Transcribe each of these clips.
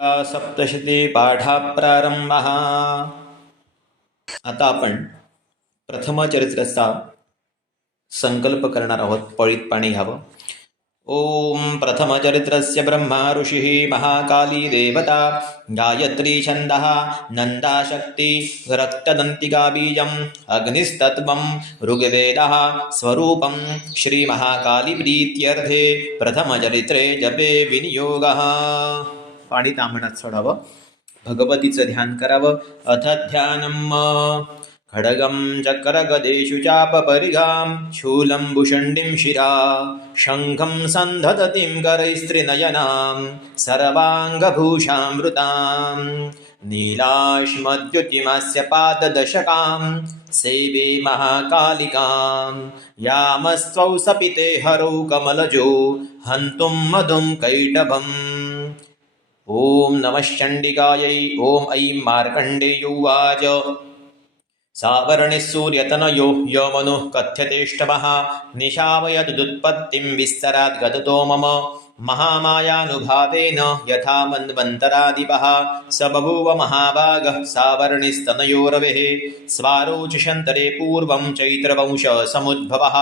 सप्तशती पाठाप्रारंभः। आता आपण प्रथम चरित्राचा संकल्प करणार आहोत. पळीत पाणी घ्यावं. ओम प्रथमचरित्रस्य ब्रह्मा ऋषिः महाकाली देवता गायत्री छन्दः नन्दाशक्ति रक्तदन्तिका बीजम् अग्निस्तत्त्वं ऋग्वेदः स्वरूपं श्रीमहाकालीप्रीत्यर्थे प्रथमचरित्रे जपे विनियोगः. पाणी तांबण्यात सोडावं. भगवतीचं ध्यान करावं. अथ ध्यानम् खड्गं चक्रगदेषु चापपरिगां शूलं भुषण्डिं शिरा शङ्खं सन्धततिं करैस्त्रिनयनां सर्वाङ्गभूषामृतां नीलाश्मद्युतिमस्य पाददशकां सेवे महाकालिकां यामस्त्वौ सपिते हरौ कमलजो हन्तुं मधुं कैटभम्. ओम नमः चण्डिकायै. ओम ऐं मार्कण्डेयोवाच सावर्णे सूर्यतनयो यमनुः कथ्यतेष्टमः निशावयदुत्पत्तिं विस्तरात् गततो मम महामायानुभावेन यथा मन्वन्तरादिपः स बभूव महाभागः सावर्णिस्तनयोरवेः स्वारोचिषन्तरे पूर्वं चैत्रवंशसमुद्भवः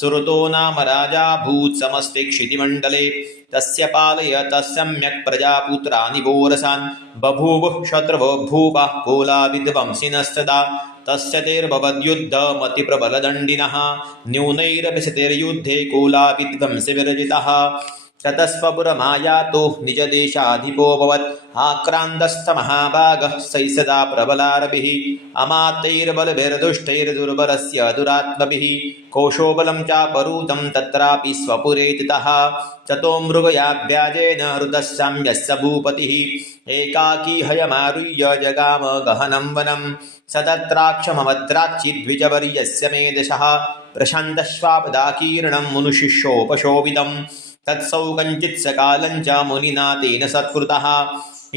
सुरतो नाम राजा भूत् समस्ते क्षितिमण्डले तस्य पालयतः सम्यक् प्रजापुत्राणि वोरसान् बभूवुः शत्रवो भूपः कोलाविद्वंसिनस्तदा तस्य तेर्भवद्युद्धमतिप्रबलदण्डिनः न्यूनैरभिसतिर्युद्धे कोलाविद्वंसिविरजितः ततस्वपुरमायातो निजदेशाधिपोऽभवत् आक्रान्तस्थमहाभागः सैसदा प्रबलारभिः अमात्यैर्बलभिर्दुष्टैर्दुर्बलस्य दुरात्मभिः कोशोबलं चापरूतं तत्रापि स्वपुरे तितः ततो मृगयाव्याजेन हृतस्साम्यस्य भूपतिः एकाकी हयमारुह्य जगाम गहनं वनं स तत्राक्षमभद्राच्चिद्विजवर्यस्य मेधसः प्रशान्तश्वापदाकीर्णं मुनुशिष्योपशोभितं तत्सौ कञ्चित् सकालं च मुनिना तेन सत्कृतः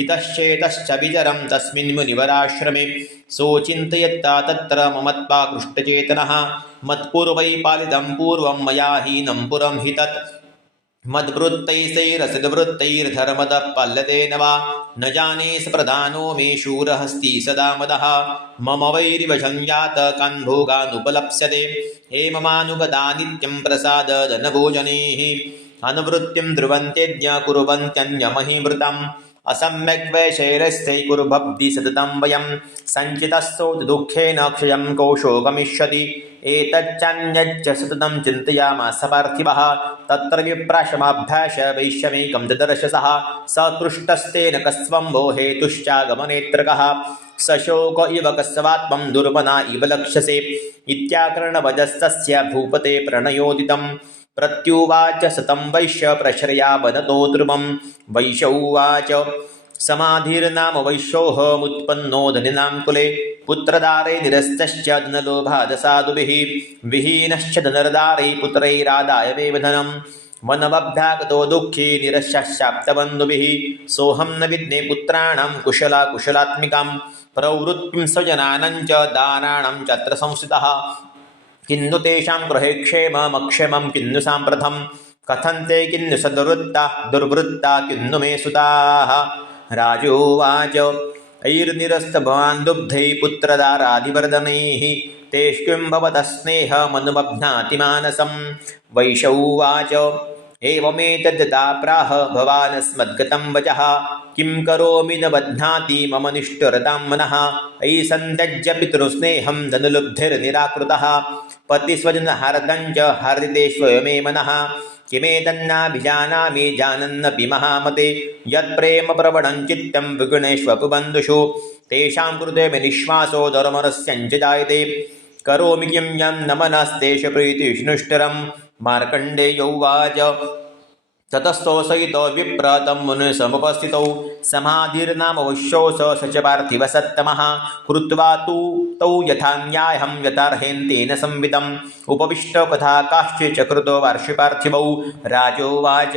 इतश्चेतश्च विचरं तस्मिन् मुनिवराश्रमे सोचिन्तयत्ता तत्र ममत्पाकृष्टचेतनः मत्पूर्वै पालितं पूर्वं मया हीनं पुरं हि तत् मद्वृत्तैस्तैरसिद्वृत्तैर्धर्मदः पल्लतेन वा न जाने स प्रधानो मे शूरहस्ति सदा मदः मम वैरिवशं यात कान्भोगानुपलप्स्यते हे ममानुगदा नित्यं प्रसादधनभोजनैः अनुवृत्तिं ध्रुवन्त्यज्ञ कुर्वन्त्यन्यमहीवृतम् असम्यग्वैशैरस्थै कुर्भब्धि सततं वयं सञ्चितस्थो दुःखेन क्षयं कोशो गमिष्यति एतच्चान्यच्च सततं चिन्तयामास पार्थिवः तत्र विप्राशमाभ्यास वैश्यमेकं ददर्शसः सकृष्टस्तेन कस्वम्भो हेतुश्चागमनेत्रकः सशोक इव कस्वात्मं दुर्मना इव लक्ष्यसे इत्याकर्णवजस्तस्य भूपते प्रणयोदितं प्रत्युवाच सतं वैश्य प्रश्रया वदतो ध्रुवं वैश्य उवाच समाधिर्नाम वैश्योऽहमुत्पन्नो धनिनां कुले पुत्रदारे निरस्तश्च धनलोभादसाधुभिः विहीनश्च धनर्दारे पुत्रैरादाय मेव धनं मनमभ्यागतो दुःखी निरश्यशाप्तबन्धुभिः सोऽहं न विद्ये पुत्राणां कुशलात्मिकां प्रवृत्तिं स्वजनानां च दाराणां चात्र संस्थितः किन्नु तेषां गृहे क्षेममक्षेमं किन्नु साम्प्रतं कथन्ते किन्नु सद्वृत्ता दुर्वृत्ता किन्नु मे सुताः. राजोवाच ऐर्निरस्तभवान् दुग्धैः पुत्रदारादिवर्धनैः तेष्किं भवतः स्नेहमनुबध्नाति मानसं. वैश्य उवाच एवमेतद्यथा प्राह भवानस्मद्गतं वचः किं करोमि न बध्नाति मम निष्ठुरतां मनः अयि सन्त्यज्य पितृस्नेहं धनुलुब्धिर्निराकृतः पतिस्वजनहार्दं च हार्दिते स्वयमे मनः किमेतन्नाभिजानामि जानन्नपि महामते यत्प्रेमप्रवणं चित्तं विगुणेष्वपि बन्धुषु तेषां कृते विनिश्वासो धर्मरस्यञ्च जायते करोमि किं यं न मनस्तेषु प्रीतिष्णुष्टरं. मार्कण्डेयो उवाच ततस्थो सहितो विप्रतं मुनिसमुपस्थितौ समाधिर्नाम वैश्यो स च पार्थिवसत्तमः कृत्वा तु तौ यथा न्यायं यथार्हेन्तेन संविदम् उपविष्टपथा काश्चिच्चकृतो वार्षिपार्थिवौ. राजोवाच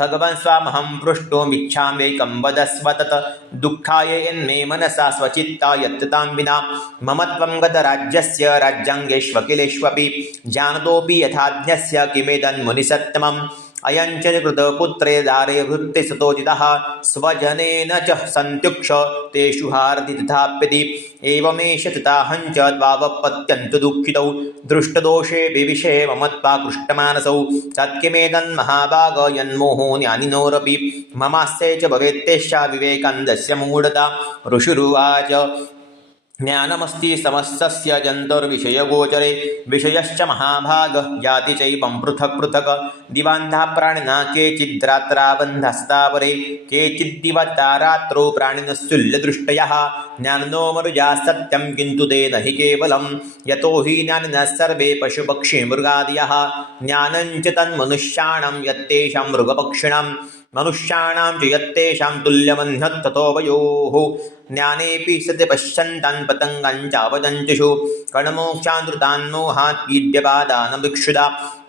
भगवन् स्वामहं पृष्टुमिच्छाम्येकं वदस्व तत् दुःखाय यन्मे मनसा स्वचित्ता यत्तां विना मम त्वं गतराज्यस्य राज्याङ्गेष्वखिलेष्वपि जानतोऽपि यथाज्ञस्य किमेदन्मुनिसत्तमम् अयञ्च कृतपुत्रे दारे वृत्ते सतोजितः स्वजनेन च सन्त्युक्ष तेषु हारति तथाप्यति एवमेष तथाहञ्च द्वावपत्यन्तु दुःखितौ दृष्टदोषे विविषे ममत्वा कृष्टमानसौ सत्किमेदन्महाभाग यन्मोहो ज्ञानिनोरपि ममास्ये च भवेत्तेषा विवेकान्दस्य मूढता ऋषिरुवाच ज्ञानमस्ति समस्तस्य जन्तुर्विषयगोचरे विषयश्च महाभागः जाति चैवं पृथक् पृथक् दिवान्धा प्राणिना केचिद्रात्राबन्धस्तावरे केचिद्दिवतारात्रौ प्राणिनस्तुल्यदृष्टयः ज्ञानिनो मरुजा सत्यं किन्तु ते न हि केवलं यतो हि ज्ञानिनः सर्वे पशुपक्षी मृगादयः ज्ञानं च तन्मनुष्याणां यत्तेषां मृगपक्षिणां मनुष्याणां च यत्तेषां तुल्यमन्यत्ततोवयोः ज्ञानेऽपि सति पश्यन्तान् पतङ्गान् चावदन्तिषु कणमोक्षान् मोहात् पीड्यपादानभिक्षुदा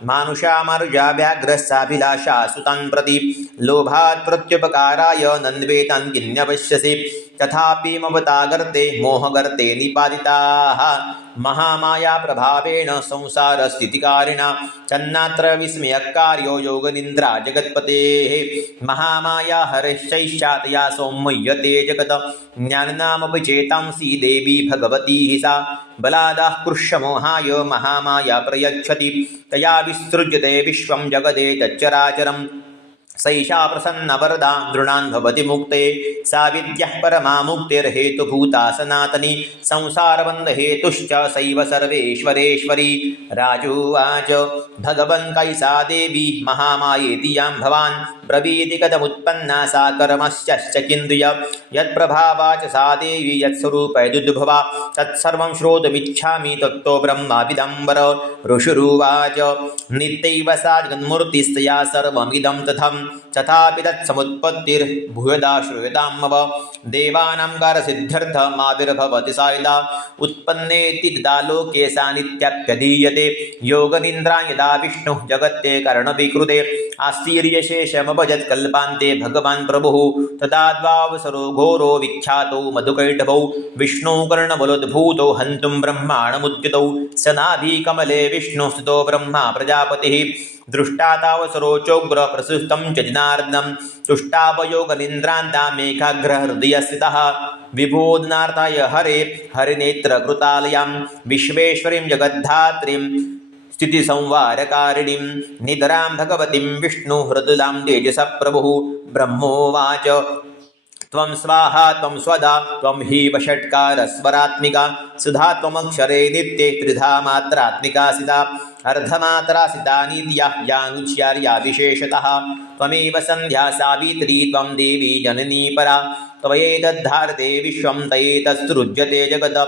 मानुषा मरुजा व्याघ्रस्याभिलाषा सुतान् प्रति लोभात् प्रत्युपकाराय नन्वेतान् किन्यपश्यसि तथापि ममतागर्ते मोहगर्ते निपातिताः महामाया प्रभावेण संसारस्थितिकारिणा चन्नात्र विस्मयकार्यो योगनिन्द्रा जगत्पतेः महामाया हरिश्चैष्यातया सौम्यते जगत् ज्ञाननामपि चेतांसि देवी भगवती सा बलादाः कृष्यमोहाय महामाया प्रयच्छति तया विसृज्यते विश्वं जगदे तच्चराचरम् सैषा प्रसन्नवरदा नृणान् भवति मुक्ते सा विद्यः परमा मुक्तिर्हेतुभूता सनातनी संसारबन्धहेतुश्च सैव सर्वेश्वरेश्वरी राजोवाच भगवन् कैसा देवी महामायेति यां भवान् ब्रवीति कथमुत्पन्ना सा कर्मश्च किन्द्रिय यत्प्रभावा च सा देवी यत्स्वरूपैदुद्भवा तत्सर्वं श्रोतुमिच्छामि तत्तो ब्रह्माविदम्बर ऋषिरुवाच नित्यैव सा जगन्मूर्तिस्तया सर्वमिदं तथम् तथापि तत्समुत्पत्तिर्भूयदा श्रूयतामव देवानां कारसिद्ध्यर्थमाविर्भवति सा यदा उत्पन्नेति तदा लोके सा नित्याप्यधीयते योगनिन्द्रा यदा विष्णुः जगत्ते करणविकृते आस्तीर्यशेषमभजत् कल्पान्ते भगवान् प्रभुः तदा द्वावसरो घोरो विख्यातो मधुकैटभौ विष्णुः कर्णबलोद्भूतो हन्तुं ब्रह्माणमुद्यतौ स नाभिकमले विष्णुः स्थितो ब्रह्मा प्रजापतिः दृष्टा तावसरो चोग्र प्रसुस्तं च जनार्दनं तुष्टावयोगनिन्द्रान्ता मेघाग्रहृदयस्थितः विबोधनार्थाय हरे हरिनेत्रकृतालयां विश्वेश्वरीं जगद्धात्रीं स्थितिसंवारकारिणीं निधरां भगवतीं विष्णुहृदुलां तेजसः प्रभुः ब्रह्मोवाच त्वं स्वाहा त्वं स्वदा त्वं हि वषट्कारस्वरात्मिका सुधा त्वमक्षरे नित्ये त्रिधा मात्रात्मिका सिता अर्धमात्रासिता नित्या यानुच्यार्या विशेषतः त्वमेव सन्ध्या सावित्री त्वं देवी जननी परा त्वयेतद्धारते विश्वं तयेतत्सृज्यते जगत्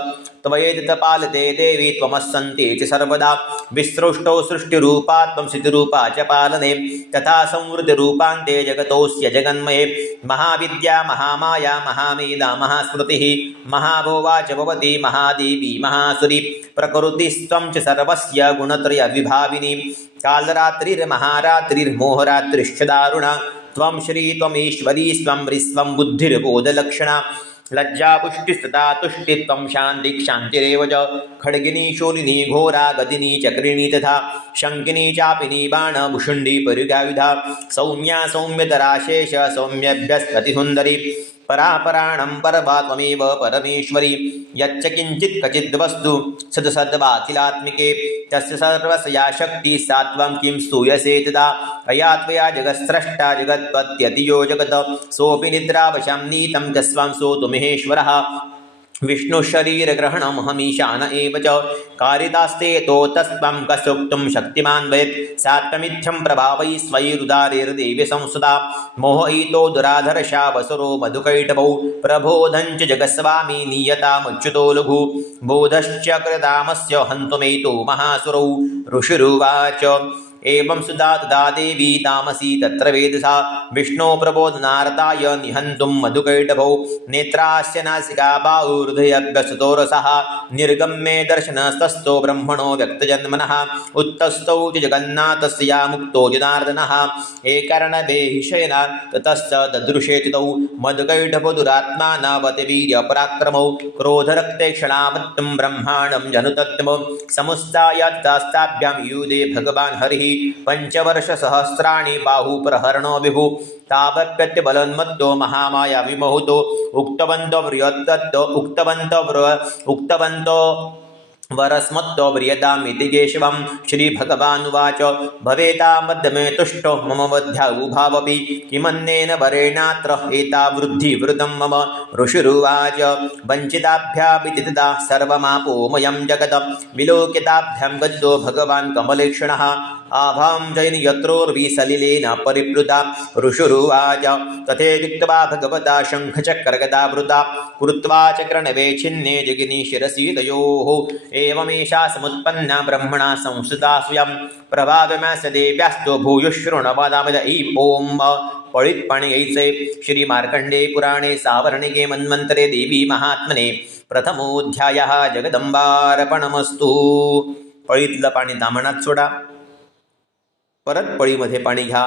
त्वयेतत्पालते देवी त्वमस्सन्ते च सर्वदा विसृष्टौ सृष्टिरूपा त्वं स्थितिरूपा च पालने तथा संवृतिरूपान्ते जगतोऽस्य जगन्मये महाविद्या महामाया महामेधा महास्मृतिः महाभोवा च भवती महादेवी महासुरी प्रकृतिस्त्वं च सर्वस्य गुणत्रयविभाविनी कालरात्रिर्महारात्रिर्मोहरात्रिश्च दारुणा त्वं श्री त्वमीश्वरी स्वं ह्रीस्वं बुद्धिर्बोधलक्षणा लज्जा पुष्टिस्तथा तुष्टित्वं शान्तिरेव च खड्गिनी शूलिनी घोरा गदिनी चक्रिणी तथा शङ्किनी चापिनी बाणभुषुण्डी परिगायुधा सौम्या सौम्यतरा शेष सौम्यभ्यस्ततिसुन्दरी परापराणं परवा त्वमेव परमेश्वरी यच्च किञ्चित् क्वचिद्वस्तु सदसद्वाखिलात्मिके तस्य सर्वस्य शक्तिः सा त्वं किं स्तूयसे तदा अया त्वया जगत्स्रष्टा जगत्पत्यतियो जगत् सोऽपि निद्रावशं नीतं कस्वां सोऽतु महेश्वरः विष्णुशरीरग्रहणं हमीशान एव च कारितास्ते तोतस्त्वं कसोक्तुं शक्तिमान् वयत् सात्वमिथ्यं प्रभावै स्वैरुदारेर्देव्य संसुता मोहयितो दुराधरशावसरो मधुकैटभौ प्रबोधं च जगस्वामी नीयतामच्युतो लघु बोधश्च कृतामस्य हन्तुमेतो महासुरौ ऋषिरुवाच एवं सुधा तदा देवी तामसी तत्र वेदसा विष्णो प्रबोधनार्ताय निहन्तुं मधुकैटभौ नेत्रास्य नासिका बाहुर्हृदयभ्यस्तोरसः निर्गम्ये दर्शनस्तस्थो ब्रह्मणो व्यक्तजन्मनः उत्तस्थौ च जगन्नाथस्य मुक्तो जनार्दनः एकर्णवेहिषेण ततश्च ददृशे चितौ मधुकैटभो दुरात्मानावतिवीर्यपराक्रमौ क्रोधरक्ते क्षणामत्यं ब्रह्माणं जनुतत्वं समुत्थाय तस्ताभ्यां युधे भगवान् हरिः हि पञ्चवर्षसहस्राणि बाहुप्रहरणो विभु तावप्यत्यबलोन्मत्तो महामाया विमोहितो उक्तवन्तो वरस्मत्तो व्रियतामिति केशवं श्रीभगवानुवाच भवेतामद्य तुष्टो मम वध्यावुभावपि किमन्येन वरेणात्र एतावृद्धिवृतं मम ऋषिरुवाच वञ्चिताभ्यामिति तदा सर्वमापोमयं जगत् विलोकिताभ्यां गदितो भगवान् कमलेक्षणः आभां जैन यत्रोर्विसलिलेन परिप्लुता ऋषुरुवाच तथेत्युक्त्वा भगवता शङ्खचक्रगदावृता कृत्वा चक्रनवे छिन्ने जगिनी शिरसि तयोः एवमेषा समुत्पन्ना ब्रह्मणा संस्थिता स्वयं प्रभावमास देव्यास्तो भूयुशृण्वदामद ऐं ॐ पळित पाणी यायचे. श्री मार्कंडे पुराणे सावर्णिके मन्वंतरे देवी महात्मने प्रथमोऽध्यायः जगदंबार्पणमस्तु. पळीतलं पाणी दामणात सोडा, परत पळीमध्ये पाणी घ्या.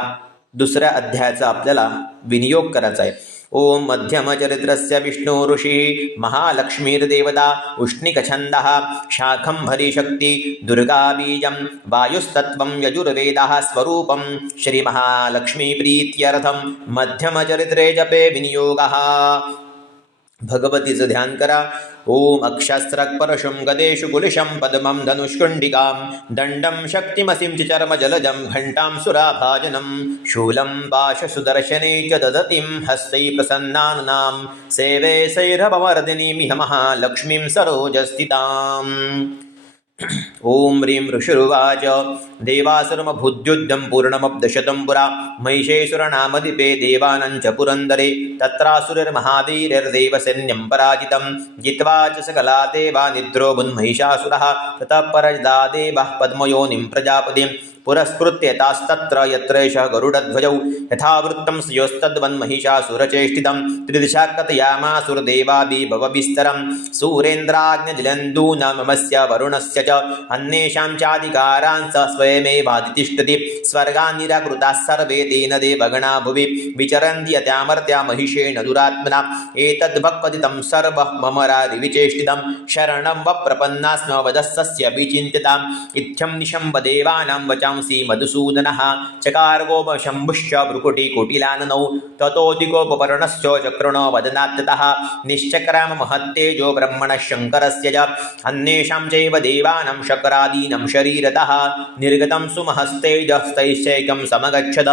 दुसऱ्या अध्यायाचा आपल्याला विनियोग करायचा आहे. ओम मध्यमचरित्रस्य विष्णु ऋषि महालक्ष्मीर्देवता उष्णिकछन्दः शाखंभरीशक्ति दुर्गा बीजं वायुस्तत्वं यजुर्वेदः स्वरूपं श्रीमहालक्ष्मीप्रीत्यर्थं मध्यमचरित्रे जपे विनियोगः. भगवतीचं ध्यान करा. ओम अक्षस्रक परशुं गदेषु कुलिशं पद्मं धनुष्कुण्डिकां दण्डं शक्तिमसिं च चर्मजलजं घण्टां सुराभाजनं शूलं पाशसुदर्शने च ददतिं हस्तै प्रसन्नानां सेवे सैरभवर्धिनीमिह महालक्ष्मीं सरोजस्थिताम्. ओम ह्रीं ऋषिरुवाच देवासुरमभूद्युद्धं पूर्णमब्दशतं पुरा महिषेश्वरनामधिपे देवानां च पुरन्दरे तत्रासुरर्महावीरैर्देवसैन्यं पराजितं जित्वा च सकला देवा निद्रोऽभून्महिषासुरः ततः परजदा देवः पद्मयोनिं प्रजापतिं पुरस्कृत्य तास्तत्र यत्रैषः गरुडध्वजौ यथावृत्तं स्योस्तद्वन्महिषासुरचेष्टितं त्रिदिशा कथयामासुरदेवाभिभवविस्तरं सूरेन्द्राग्निजलन्दूनमस्य वरुणस्य च अन्येषां चाधिकारान् स स्वयमेवाधितिष्ठति स्वर्गान् निराकृताः सर्वे तेन देवगणा भुवि विचरन्ति यत्यामर्त्या महिषेण दुरात्मना एतद्भक्पतितं सर्वः मम रारिविचेष्टितं शरणं वप्रपन्नास्म वदस्सस्य विचिन्त्यताम् इत्थं निशम्बदेवानां वचांसि मधुसूदनः चकारगोपशम्भुश्च भ्रुकुटिकुटिलाननौ ततोऽधिकोपपर्णश्च चक्रणो वदनात्ततः निश्चक्राम महत्तेजो ब्रह्मणः शङ्करस्य च अन्येषां चैव देवानां शक्रादीनां शरीरतः निर्गतं सुमहस्तेजस्तैश्चैकं समगच्छत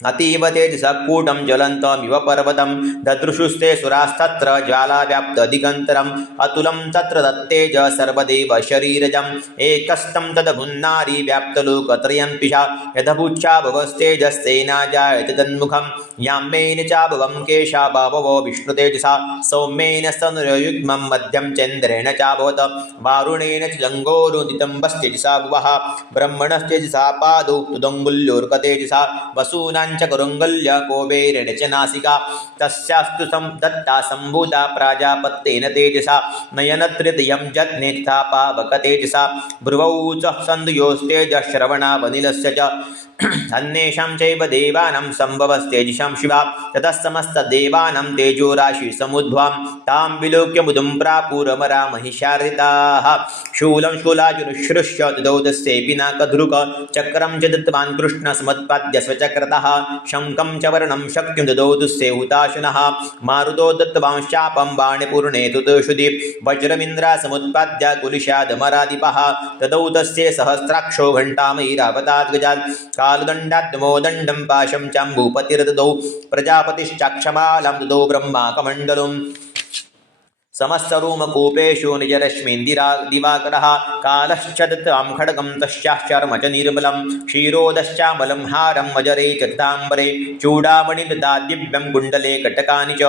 अतीव तेजसकूटं ज्वलन्तमिव पर्वतं ददृशुस्ते सुरास्तत्र ज्वालाव्याप्तदिगन्तरम् अतुलं तत्र दत्तेज सर्वदेव शरीरजम् एकस्तं तदभुन्नारी व्याप्तलोकत्रयन्पिषा यदभूच्चाभवस्तेजस्तेना जायते तन्मुखं याम्येन चाभवं केशा बाभवो विष्णुतेजसा सौम्येन स्तनुयुग्मं मध्यं चन्द्रेण चाभवत वारुणेन च जङ्गोरुदितम्बस्तेजसा भुवः ब्रह्मणस्तेजसा पादौ तुदङ्गुल्योर्कतेजसा वसूनां च करुङ्गल्य कोबेरेण च नासिका तस्यास्तु दत्ता सम्भूता प्राजापत्येन तेजसा नयनत्रितयं जज्ञे तथा पावकतेजसा भ्रुवौ च सन्दयोस्तेजश्रवणावनिलस्य च अन्येषां चैव देवानां सम्भवस्तेजसां शिवा ततः समस्तदेवानां तेजोराशि समुद्भवां तां विलोक्य मुदं प्रापुरमरा महिषारिताः शूलं शूलाजुरुश्रुष्य ददौ तस्यैपि नाकधृक चक्रं च दत्तवान् कृष्णसमुत्पाद्य स्वचक्रतः शङ्खं च वर्णं शक्तिं ददौ तस्यै हुताशनः मारुतो दत्तवांश्चापं बाणपूर्णे तुतुषुधि वज्रमिन्द्रा समुत्पाद्य कुलिशादमराधिपः तदौ तस्यै सहस्राक्षो घण्टामयीरावताद्गजात् कालदण्डाद्मोदण्डं पाशं चाम्बूपतिर्ददौ प्रजापतिश्चाक्षमालां ददौ ब्रह्माकमण्डलम् समस्तरूमकूपेषु निजरश्मीन्दिवाकरः कालश्च दत्तां खड्गं तस्याश्चर्म च निर्मलं क्षीरोदश्चामलं हारं मजरे च ताम्बरे चूडामणिं ददा दिव्यं कुण्डले कटकानि च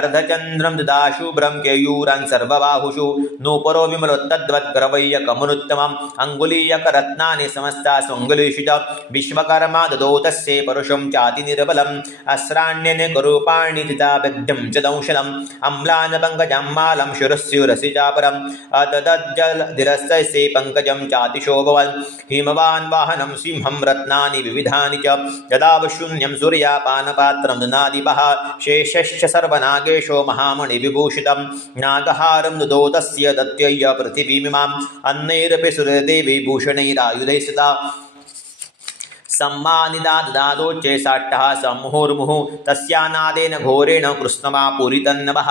अर्धचन्द्रं ददा शुभ्रं केयूरान् सर्वबाहुषु नूपरो विमलोत्तद्वद्ग्रवैयकमनुत्तमम् अङ्गुलीयकरत्नानि समस्ता स्वङ्गुलीषु च विश्वकर्मा ददौ तस्यै परुषं चातिनिर्बलम् अस्राण्यने करूपाणि तिताबद्धं च दंशनम् अम्लानपङ्कजं मालं शिरस्युरसिजापरम् अददज्जलधिरस्तैः पङ्कजं चातिशोभवन् हिमवान् वाहनं सिंहं रत्नानि विविधानि च यदावशून्यं सूर्यापानपात्रं दनादिपः शेषश्च सर्वनागेशो महामणिविभूषितं नागहारं ददौ तस्य दत्यय्य पृथिवीमिमाम् अन्नैरपि सुरदेवी भूषणैरायुधैः सदा सम्मानिता ददादोच्चे साट्टः सम्मुहुर्मुहुः तस्यानादेन घोरेण कृष्णमापूरितन्नवः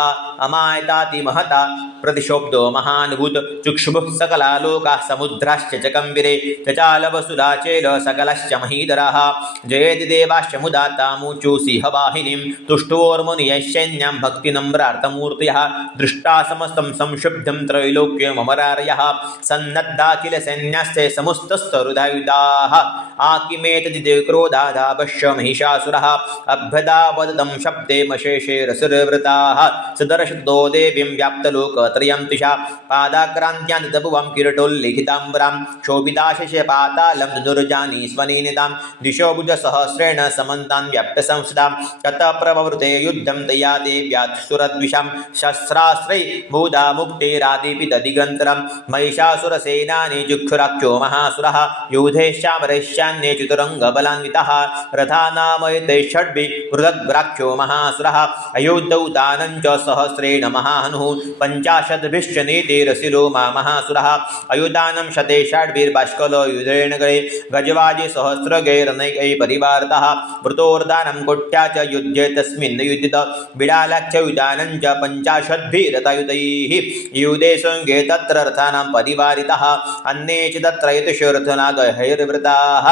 अमायताति महता प्रतिशोब्धो महानुभूत चुक्षुभुः सकलालोकाः समुद्राश्च च कम्बिरे चचालवसुराचेल सकलश्च महीधराः जयति देवाश्च मुदा तामुचु सिंहवाहिनीं तुष्टुवोर्मुनियश्चैन्यां भक्तिनम्रार्थमूर्तयः दृष्टा समस्तं संशुद्धं त्रैलोक्यममरारयः सन्नद्धाखिल सैन्यास्ते समुस्तस्तरुधायुधाः आकिमेतदिदे क्रोधादापश्य महिषासुरः अभ्यदावदतं शब्दे मशेषे रसुरवृताः सदर्शतो देवीं व्याप्तलोकत्रयं तिषा पादाक्रान्त्यान्तपुवं किरीटोल्लिखिताम्बरां शोभिताशेषे पातालं दुर्जानी स्वनिनितां दिशो भुजसहस्रेण समन्तां व्याप्तसंस्थितां ततः प्रववृते युद्धं तया देव्यात्सुरद्विषां शस्त्रास्त्रै बहुधा मुक्तेरादिपितदिगन्तरं महिषासुरसेनानि जुक्षुराक्षो महासुरः यूधेश्चामरेश्चान्ये चतुरङ्गबलान्वितः रथानामयते षड्भिः पृथग्राक्षो महासुरः अयोद्धौ दानं च सहस्रेण महाहनुः पञ्चाशद्भिश्च नीतिरसिरो महासुरः अयुधानं शते षड्भिर्बाष्कलयुधेन गणे गजवाजे सहस्रगैरनैकै परिवारतः वृतोर्दानं कोट्या च युध्ये तस्मिन् युद्धित बिडालाख्ययुधानं च पञ्चाशद्भिरथयुतैः युधे संगे तत्र रथानां परिवारितः अन्ये च तत्र यतुषरथनागहैर्वृताः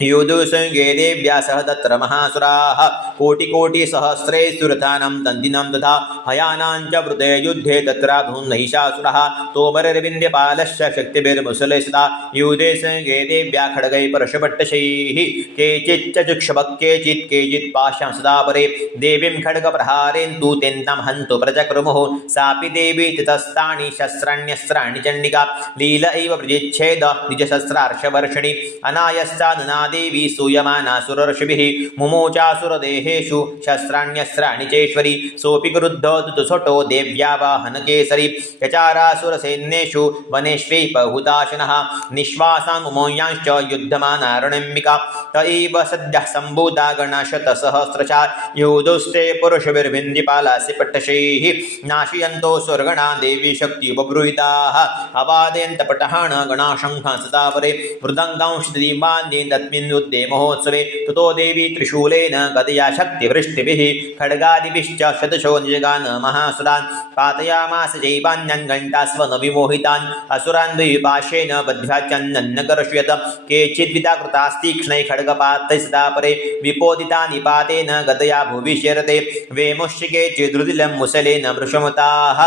योधुसंगे देव्या सह तत्र महासुराः कोटिकोटिसहस्रे सुरथानां दन्दिनां तथा हयानां च वृते युद्धे तत्राभून् महिषासुरः तोमररविन्द्यपालश्च शक्तिभिर्मुसले सदा युधे संगे देव्या खड्गैः परशुपट्टशैः केचिच्च चुक्षवः केचित् पाशां सदा परे देवीं खड्गप्रहारेण तु तेन्तां हन्तु प्रचक्रुमुः सापि देवी ततस्तानि शस्त्राण्यस्त्राणि चण्डिका लील एव प्रजिच्छेद निजशस्त्रार्षवर्षिणि अनायस्तानना देवी सूयमाना सुरर्षिभिः मुमोचासुरदेहेषु शस्त्राण्यस्त्राणि चेश्वरी सोऽपि क्रुद्धो दुतुसोटो देव्या वाहनकेसरी यचारासुरसैन्येषु वनेष्वैपहुताशनः निःश्वासान् मुमोयांश्च युद्धमानारणम्बिका त एव सद्यः सम्भूता गणाशतसहस्रशा योधुस्ते पुरुषभिर्भिन्दिपालासि पट्टशैः नाशयन्तो स्वर्गणा देवी शक्त्युपब्रूहिताः अपादयन्तपटहाण गणाशङ्खा सदा परे मृदङ्गांशदीपान्ये तस्मिन् युद्धे महोत्सवे ततो देवी त्रिशूलेन गदया शक्तिवृष्टिभिः खड्गादिभिश्च शतशो निजगान महासुरान् पातयामास चैवान्यान् घण्टास्वन विमोहितान् असुरान् द्विपाशेन बद्ध्याचन्नकर्षयत केचिद्विदाकृतास्तीक्ष्णैः खड्गपातैः सदा परे विपोदिता निपातेन गदया भुवि शरते वेमुष्यके चिद्रुदिलं मुसलेन वृषमताः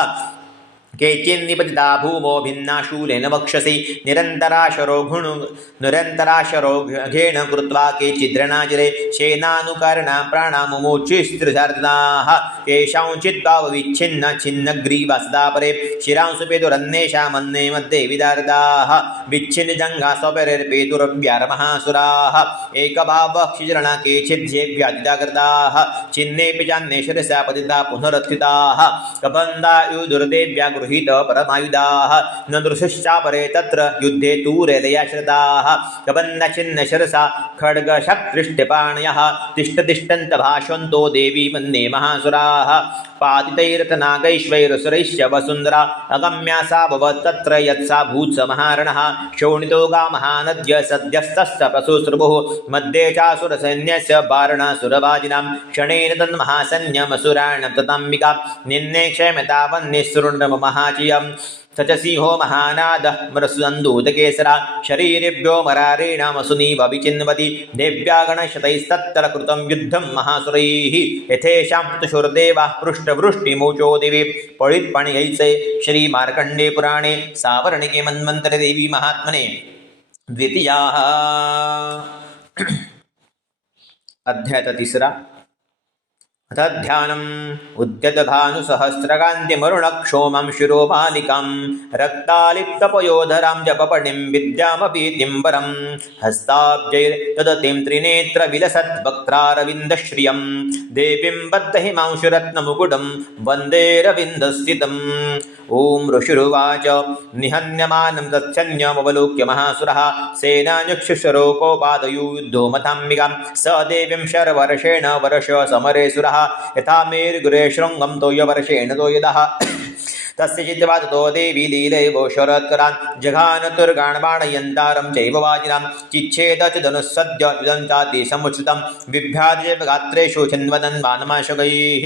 केचिन्निपतिता भूमो भिन्ना शूलेन वक्षसि निरन्तराशरोघेण कृत्वा केचिद्रणाजरे सेनानुकरणा प्राणा मुमुचिस्त्रिशार्दनाः केषाञ्चिद्भावविच्छिन्न छिन्नग्रीवा सदा परे शिरांसुपेतुरन्येषामन्ये मध्ये विदारदाः विच्छिन्नजङ्घा स्वपरेर्पेतुरव्यारमहासुराः एकभावक्षिचरणा केचिद्येव्यादिदाकृताः छिन्नेऽपि चान्ये शिरसा पतिता पुनरुत्थिताः कबन्धायुर्देव्या गृहीत परमायुधाः न दृशिश्चापरे तत्र युद्धे तूरेलयाश्रिताः कबन्धछिन्नशिरसा खड्गशक्तिष्टिपाणयः तिष्ठतिष्ठन्त भाषन्तो देवी मन्ये महासुराः पातितैरथनागैश्वैरसुरैश्च वसुन्धरा अगम्या सा भवत् तत्र यत्सा भूत्समहारणः शोणितो गामहानद्य सद्यस्तस्य प्रसुसृभुः मध्ये चासुरसैन्यस्य वारणासुरवाजिनां क्षणेन तन्महासैन्यमसुराणां तताम्बिका निन्ने क्षयमतावन्निःसृण्डमहाचियम् स च सिंहो महानादः मृत्सुन्दूतकेसरा शरीरेभ्यो मरारेणामसुनीव विचिन्वति देव्या गणशतैस्तत्र कृतं युद्धं महासुरैः यथेषां चतुर्देवाः पृष्ठवृष्टिमोचो दिवे पणित्पणिहैसे श्रीमार्कण्डे पुराणे सावर्णिके मन्वन्तरदेवी महात्मने द्वितीयाः अध्याय तीसरा अथध्यानम् उद्यतभानुसहस्रकान्तिमरुणक्षोमं शिरोमालिकां रक्तालिप्तपयोधरां जपपणिं विद्यामपि तिम्बरं हस्ताब्जैर्ददतिं त्रिनेत्रविलसद्वक्त्रारविन्दश्रियं देवीं बद्धहिमांशुरत्नमुकुटं वन्देरविन्दस्थितम् ॐ ऋषिरुवाच निहन्यमानं तच्छन्यमवलोक्य महासुरः सेनान्यक्षुशरोकोपादयुद्धो मथाम्बिकां स देवीं शरवर्षेण वर्ष समरे सुरः यथा मेरुगुरे शृङ्गं तोयवर्षेण तोयदः तस्य चित्वा ततो देवी लीलैव शरत्करान् जघानतुर्गाणबाणयन्तारं चैव वाजिनां चिच्छेद च धनुस्सद्य युदन्ताति समुचितं बिभ्रादेव गात्रेषु छिन्वदन् बाणमाशगैः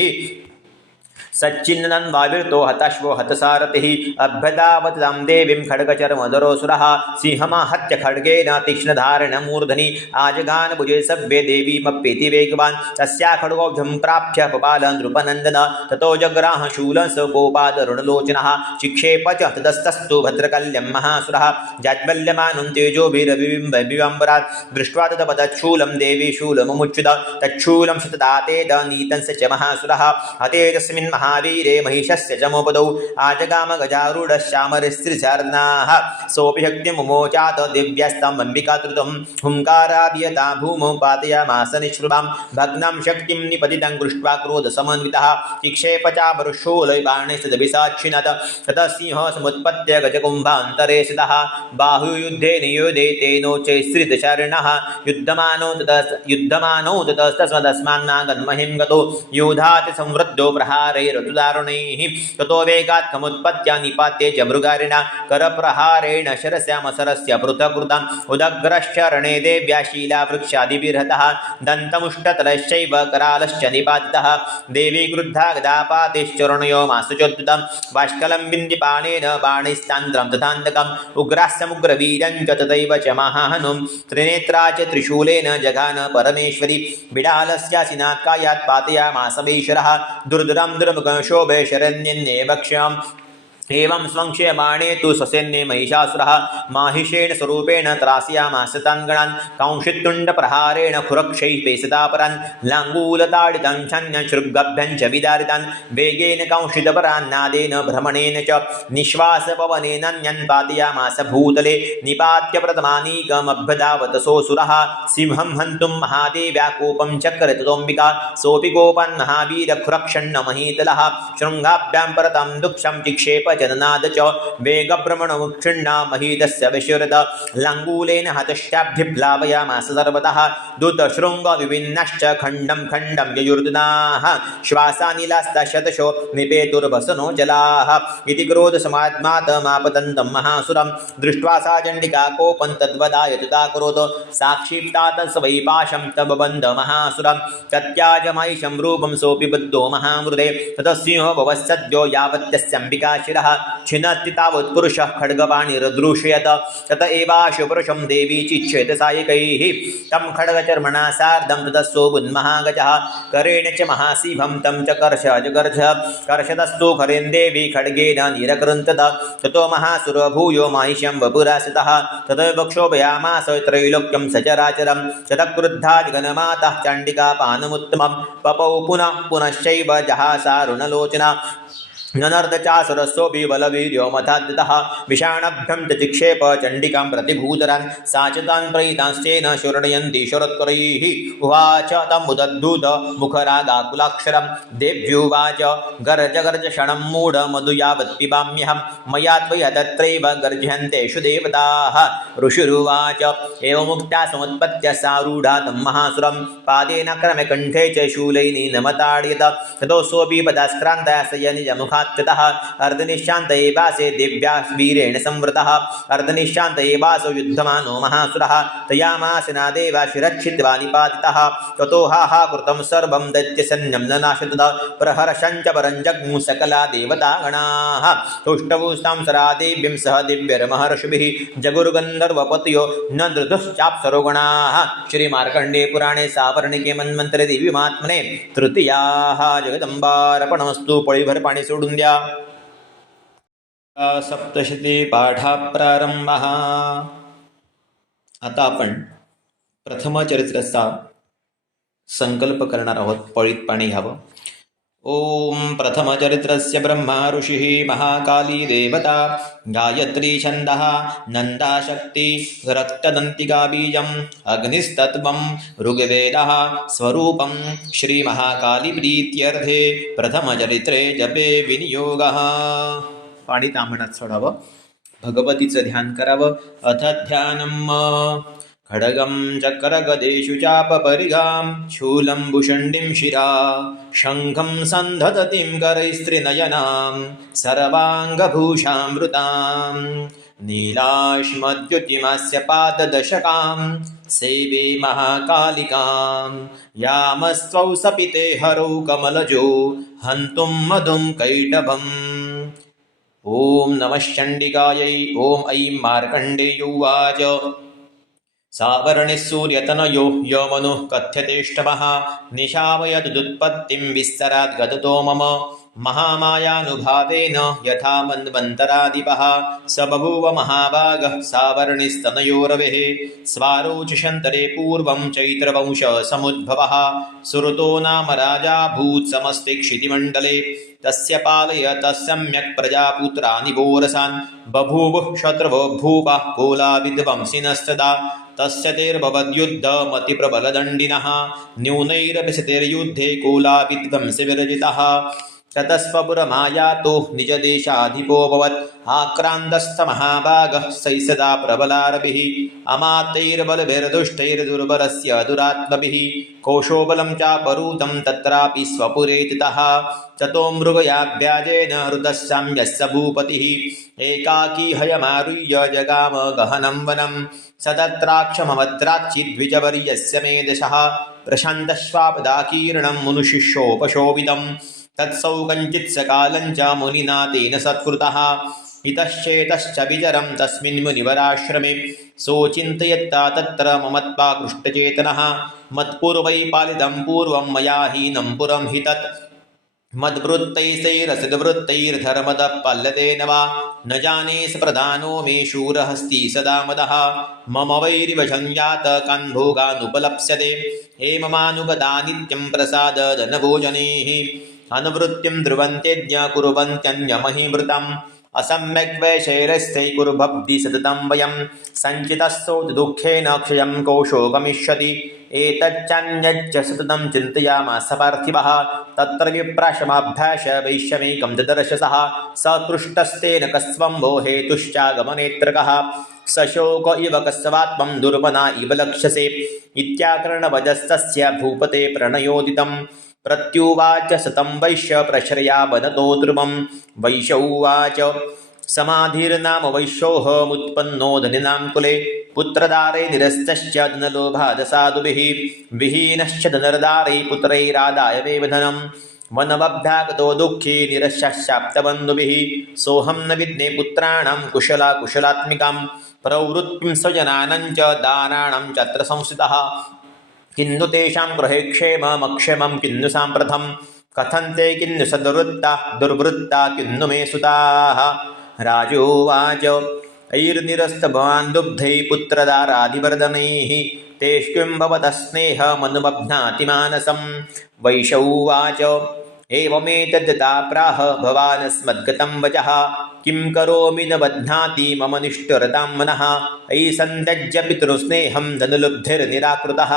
सच्चिन्नन् वाविर्तो हताश्वो हतसारथिः अभ्यदावतां देवीं खड्गचर्मधरोऽसुरः सिंहमाहत्य खड्गेन तीक्ष्णधारणमूर्धनि आजगान भुजे सभ्ये देवीमप्येति वेगवान् तस्या खड्गौघं प्राप्य पपाल नृपनन्दन ततो जग्राह शूलं स्वकोपादरुणलोचनः चिक्षेप च ततस्तस्तु भद्रकल्यं महासुरः जाज्वल्यमानं तेजोभिरविबिम्बरात् दृष्ट्वा तदपतच्छूलं देवी शूलममुच्युत तच्छूलं शतदातेद नीतं स च महासुरः हते तस्मिन् महावीरे महिषस्य चमोपदौ आजगाम गजारूढश्यामरस्त्रिचार्दनाः सोऽपि शक्तिमुमोचात दिव्यस्तम् अम्बिकातृतं हुङ्काराभियता भूमौ पातयामास निःश्रुतां भग्नां शक्तिं निपतितं दृष्ट्वा क्रोधसमन्वितः चिक्षेप चापरुशूलबाणैस्तदभिसाक्षिणत ततः सिंहः समुत्पत्य गजकुम्भान्तरे स्थितः बाहुयुद्धे नियुधे तेनोच्चैस्त्रिदशर्णः युद्धमानौ ततस्तस्मदस्मान्नागन्महिं गतो योधाति संवृद्धो प्रहारैरतुदारुणैः ततो वेगात् समुत्पत्य निपात्य च मृगारिणा करप्रहारेण शरस्यामसरस्य पृथकृताम् उदग्रश्च रणे देव्या शीलावृक्षादिभिर्हतः दन्तमुष्टतलश्चैव करालश्च निपातितः देवी क्रुद्धा गदापातिश्चरणयो मास्तुचोद्युतं बाष्कलं बिन्दिपाणेन बाणैस्तान्द्रं तथान्तकम् उग्रास्समुग्रवीर्यं च तथैव च महाहनुं त्रिनेत्रा च त्रिशूलेन जघान परमेश्वरी बिडालस्यासिनात्कायात् पातयामासमेश्वरः दुर्धरं दुर्मुखशोभे शरण्यन्ये वक्ष्यम् एवं संक्षेमाणे तु ससैन्ये महिषासुरः माहिषेण स्वरूपेण त्रासयामास तान् गणान् कौंशितुण्डप्रहारेण खुरक्षैः पेषितापरान् लाङ्गूलताडितं छन्नशृग्गभ्यं च विदारितान् वेगेन कौंशितपरान्नादेन भ्रमणेन च निश्वासपवनेनान्यन् पातयामास भूतले निपात्य प्रथमानीकमभ्यधावतसोऽसुरः सिंहं हन्तुं महादेव्या कोपं चक्रे ततोऽम्बिका सोऽपि गोपान् महावीरखुरक्षण्णमहीतलः शृङ्गाभ्यां परतं दुःखं चिक्षेप जननाद च वेगभ्रमणमुक्षिण्णा महीतस्य विशुरत लाङ्गूलेन हतश्चाभ्युप्लावयामास सर्वतः दूतशृङ्गविभिन्नश्च खण्डं खण्डं ययुर्दनाः श्वासानिलास्तशतशो निपेतुर्भसनो जलाः इति क्रोधसमात्मातमापतन्तं महासुरं दृष्ट्वा सा चण्डिका कोपं तद्वदाय तुदाकरोत् साक्षीप्तात स्वैपाशं तबबन्ध महासुरं तत्याजमैशं रूपं सोऽपि बद्धो महामृदे ततः सिंहो भवत्सद्यो यावत्यस्यम्बिका शिरः छिन्नति तावत् पुरुषः खड्गपाणिरदृश्यत तत एवाशुपुरुषं देवी चिच्छेद सायकैः तं खड्गचर्मणा सार्धं ततस्सोऽबुन्महागजः करेण च महाशिभं तं च कर्षतस्तु खरेन् देवी खड्गेन निरकृन्तत ततो महासुरो भूयो माहिष्यं वपुरासितः ततो वक्षोभयामास त्रैलोक्यं सचराचरं ततः क्रुद्धादिगणमातः चण्डिकापानमुत्तमं पपौ पुनः पुनश्चैव जहासारुणलोचना ननर्दचासुरस्योऽपि बलवीर्यो मथाद्यतः विषाणभ्यं च चिक्षेप चण्डिकां प्रतिभूतरान् सा च तान् प्रयितांस्तेन शोरणयन्ति शरत्करैः उवाच तमुदद्धूत मुखरागाकुलाक्षरं देव्युवाच गर्ज गर्ज क्षणं मूढ मधु यावत् पिबाम्यहं मया त्वया तत्रैव गर्जन्तेषु देवताः ऋषिरुवाच एवमुक्त्या समुत्पत्य सारूढा तं महासुरं पादेन क्रमे कण्ठे च शूलैर्निनमताडयत ततो सोऽपि पदास्क्रान्तया सयनिजमुखा अर्धनिशान्त एवासे देव्या वीरेण संवृतः अर्धनिशान्त एवासो युद्धमानो महासुरः तयामासना देवा शिरच्छित्वा निपातितः ततो हा कृतं सर्वं दैत्यसैन्यं न नाशतत प्रहर्षञ्च परं जग्मुः सकला देवतागणाः तुष्टवुस्तां सरा देव्यं सह दिव्यैर्महर्षिभिः जगुर्गन्धर्वपतयो न धृतश्चाप्सरोगणाः श्रीमार्कण्डेय पुराणे सावर्णिके मन्वन्तरे देवीमात्मने तृतीयाः जगदम्बार्पणमस्तु पळीभर पाणी सोडून द्या. सप्तशती पाठा प्रारंभ. आता आपण प्रथम चरित्राचा संकल्प करणार आहोत. पळीत पाणी घ्यावं. ओम प्रथमचरित्रस्य ब्रह्मा ऋषिः महाकाली देवता गायत्री छन्दः नन्दाशक्ति रक्तदन्तिका बीजम् अग्निस्तत्त्वं ऋग्वेदः स्वरूपं श्रीमहाकाली प्रीत्यर्थे प्रथमचरित्रे जपे विनियोगः. पाणी तांबण्यात सोडावं. भगवतीचं ध्यान करावं. अथ ध्यानम् खड्गं चक्रगदेषु चापपरिगां शूलं भुषण्डिं शिरा शङ्खं सन्धततिं करैस्त्रिनयनां सर्वाङ्गभूषामृतां नीलाश्मद्युतिमस्य पाददशकां सेवे महाकालिकां यामस्त्वौ सपिते हरौ कमलजो हन्तुं मधुं कैटभम्। ॐ नमश्चण्डिकायै। ॐ ऐं मार्कण्डेय उवाच सावर्णिः सूर्यतनयो यो मनुः कथ्यतेष्टमः निशावयदुत्पत्तिं विस्तराद् गदतो मम महामायानुभावेन यथा मन्वन्तरादिपः स बभूव महाभागः सावर्णिस्तनयोरवेः स्वारोचिषन्तरे पूर्वं चैत्रवंशसमुद्भवः सुरतो नाम राजाभूत् समस्ते क्षितिमण्डले तस्य पालयतः सम्यक् प्रजापुत्राणि वोरसान् बभूवुः शत्रवो भूपः कोलाविद्वंसिनस्तदा तस्य तेर्भवद्युद्धमतिप्रबलदण्डिनः न्यूनैरपि शतैर्युद्धे कोलाविद्वंसविरजितः ततस्वपुरमायातो निजदेशाधिपोऽभवत् आक्रान्तस्थमहाभागः सैसदा प्रबलारभिः अमात्यैर्बलभिर्दुष्टैर्दुर्बलस्य दुरात्मभिः कोशोबलं चापरूतं तत्रापि स्वपुरे तितः ततो मृगयाव्याजेन हृतस्साम्यस्य भूपतिः एकाकी हयमारुह्य जगाम गहनं वनं स तत्राक्षमभद्राच्चिद्विजवर्यस्य मेधसः प्रशान्तश्वापदाकीर्णं मुनुशिष्योपशोभितं तत्सौ कञ्चित् सकालञ्च मुनिना तेन सत्कृतः इतश्चेतश्च विचरं तस्मिन् मुनिवराश्रमे सोचिन्तयत्ता तत्र ममत्पाकृष्टचेतनः मत्पूर्वै पालितं पूर्वं मया हीनं पुरं हि तत् मद्वृत्तैस्तैरसद्वृत्तैर्धर्मदः पल्लतेन वा न जाने स प्रधानो मे शूरहस्ति सदा मदः मम वैरिवशं यात कान्भोगानुपलप्स्यते हेममानुगदा नित्यं प्रसादधनभोजनैः अनुवृत्तिं ध्रुवन्त्यज्ञ कुर्वन्त्यन्यमहीमृतम् असम्यक् वैशैरस्थै कुर्भब्धि सततं वयं सञ्चितස්සो दुःखेन क्षयं कोशो गमिष्यति एतच्चान्यच्च सततं चिन्तयामास पार्थिवः तत्र विप्राशमाभ्यास वैश्यमेकं ददर्शसः स पृष्टस्तेन कस्वम्भो हेतुश्चागमनेत्रकः सशोक इव कस्वात्मं दुर्मना इव लक्ष्यसे इत्याकर्णवजस्तस्य भूपते प्रणयोदितं प्रत्युवाच सतं वैश्य प्रश्रया वदतो ध्रुवं वैश्य उवाच समाधिर्नाम वैश्योऽहमुत्पन्नो धनिनां कुले पुत्रदारे निरस्तश्च धनलोभादसाधुभिः विहीनश्च धनर्दारे पुत्रैरादाय वेव धनं वनमभ्यागतो दुःखी निरश्यशाप्तबन्धुभिः सोऽहं न विद्ने पुत्राणां कुशलात्मिकां प्रवृत्तिं स्वजनानां च दाराणां चात्र संस्थितः किन्नु तेषां गृहे क्षेममक्षेमं किन्नु साम्प्रतं कथन्ते किन्नु सद्वृत्ताः दुर्वृत्ता किन्नु मे सुताः राजोवाच ऐर्निरस्तभवान् दुग्धैः पुत्रदारादिवर्धनैः तेष्किं भवतः स्नेहमनुबध्नाति मानसं वैश्य उवाच एवमेतद्यथा प्राह भवानस्मद्गतं वचः किं करोमि न बध्नाति मम निष्ठुरतां मनः अयि सन्त्यज्य पितृस्नेहं धनुलुब्धिर्निराकृतः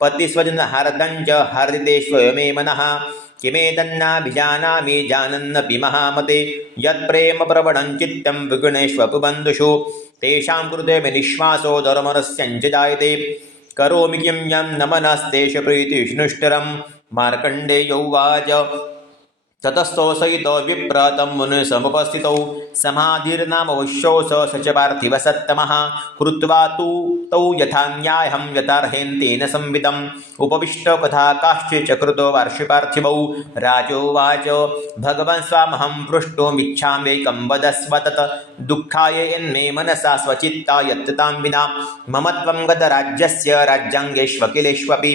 पतिस्वजनहार्दं च हार्दिते स्वयमे मनः किमेतन्नाभिजानामि जानन्नपि महामते यत्प्रेमप्रवणं चित्तं विगुणेष्वपि बन्धुषु तेषां कृते विनिश्वासो धर्मरस्यञ्च जायते करोमि किं यं न मनस्तेषु प्रीतिष्णुष्टरं मार्कण्डेय उवाच ततस्थो सहितो विप्रतं मुनिसमुपस्थितौ समाधिर्नाम वैश्यो स च पार्थिवसत्तमः कृत्वा तु तौ यथा न्यायं यथार्हेन्तेन संविदम् उपविष्टपथा काश्चिच्चकृतो वार्षिपार्थिवौ राजोवाच भगवन् स्वामहं पृष्टुमिच्छाम्येकं वदस्व तत् दुःखाय यन्मे मनसा स्वचित्ता यत्तां विना मम त्वं गतराज्यस्य राज्याङ्गेष्वखिलेष्वपि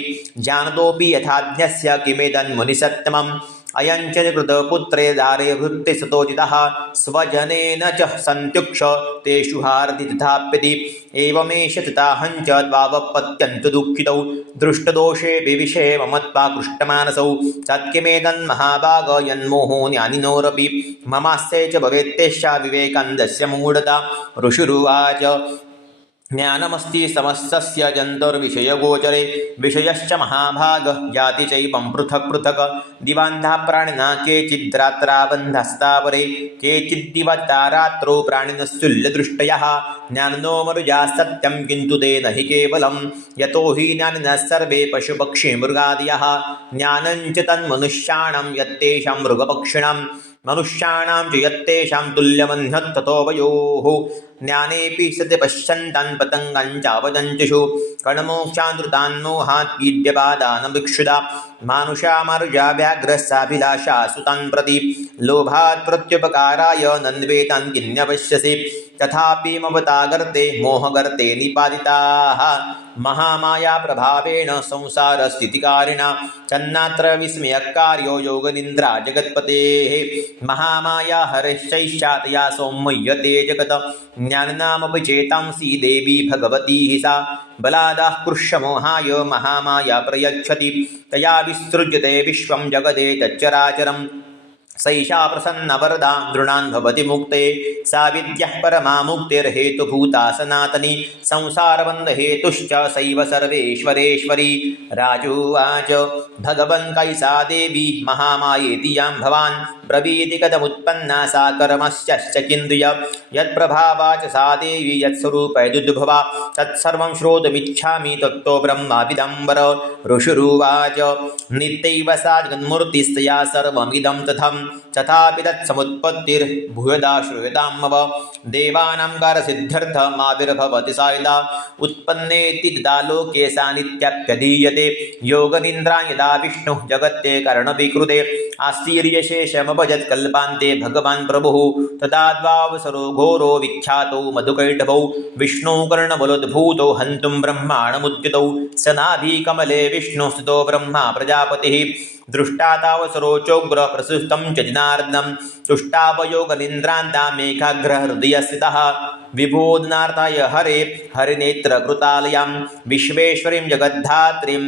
जानतोऽपि यथाज्ञस्य किमेतन्मुनिसत्तमम् अयञ्च कृतपुत्रे दारे वृत्ते सतोजितः स्वजनेन च सन्त्युक्ष तेषु हार्दि तथाप्यति एवमेष तथाहञ्च द्वावपत्यन्तु दुःखितौ दृष्टदोषे विविषे ममत्वाकृष्टमानसौ तत्किमेतन्महाभाग यन्मोहो ज्ञानिनोरपि ममास्ते च भवेत्तेषा विवेकानन्दस्य मूढता ऋषिरुवाच ज्ञानमस्ति समस्तस्य जन्तुर्विषयगोचरे विषयश्च महाभाग जाति चैवं पृथक् पृथक् दिवान्धा प्राणिना केचिद्रात्रा बन्धस्तापरे केचिद्दिवतारात्रो प्राणिनस्तुल्यदृष्टयः ज्ञानिनो मरुजा सत्यं किन्तु ते न हि केवलं यतो हि ज्ञानिनः सर्वे पशुपक्षी मृगादयः ज्ञानं च तन्मनुष्याणां यत्तेषां मृगपक्षिणां मनुष्याणां च यत्तेषां तुल्यमन्यत् ततोऽवयोः ज्ञानेऽपि सति पश्यन्तान् पतङ्गान् चावदन्तिषु कणमोक्षान्तृतान् मोहात् पीड्यपादानभिक्षुदा मानुषा मरुजा व्याघ्रस्याभिलाषा सुतान् प्रति लोभात् प्रत्युपकाराय नन्वेतान् किन्यपश्यसि तथापि ममतागर्ते मोहगर्ते निपातिताः महामाया प्रभावेण संसारस्थितिकारिणा तन्नात्र विस्मयकार्यो योगनिन्द्रा जगत्पतेः महामाया हरश्चैष्यातया सौम्यते जगत् ज्ञानिनामपि चेतांसि देवी भगवती हि सा बलादाः कृष्यमोहाय महामाया प्रयच्छति तया विसृज्यते विश्वं जगदे तच्चराचरम् सैषा प्रसन्नवरदा नृणान् भवति मुक्ते सा विद्यः परमा मुक्तिर्हेतुभूता सनातनी संसारबन्धहेतुश्च सैव सर्वेश्वरेश्वरी राजोवाच भगवन् कैसा देवी महामायेति यां भवान् ब्रवीति कथमुत्पन्ना सा कर्मस्यश्च किन्द्रिय यत्प्रभावा च सा देवी यत्स्वरूपैदुद्भवा तत्सर्वं श्रोतुमिच्छामि तत्तो ब्रह्माविदम्बर ऋषिरुवाच नित्यैव सा जगन्मूर्तिस्तया सर्वमिदं तथापि तत्समुत्पत्तिर्भूयदा श्रूयतां मम देवानां कारसिद्ध्यर्थमाविर्भवति सा यदा उत्पन्नेति तदा लोके सा नित्यप्यधीयते योगनिन्द्रा यदा विष्णुः जगत्ते करणविकृते आस्तीर्यशेषमभजत्कल्पान्ते भगवान् प्रभुः तदा द्वावसरो घोरो विख्यातो मधुकैटभौ विष्णुः कर्णबलोद्भूतो हन्तुं ब्रह्माणमुद्युतौ सनाभिकमले विष्णुः स्थितो ब्रह्मा प्रजापतिः दृष्टा तावसरोचोग्र प्रसुस्तं च जनार्दनं तुष्टावयोगनिन्द्रान्तामेकाग्रहृदयस्थितः विबोधनार्थाय हरे हरिनेत्रकृतालयां विश्वेश्वरीं जगद्धात्रीं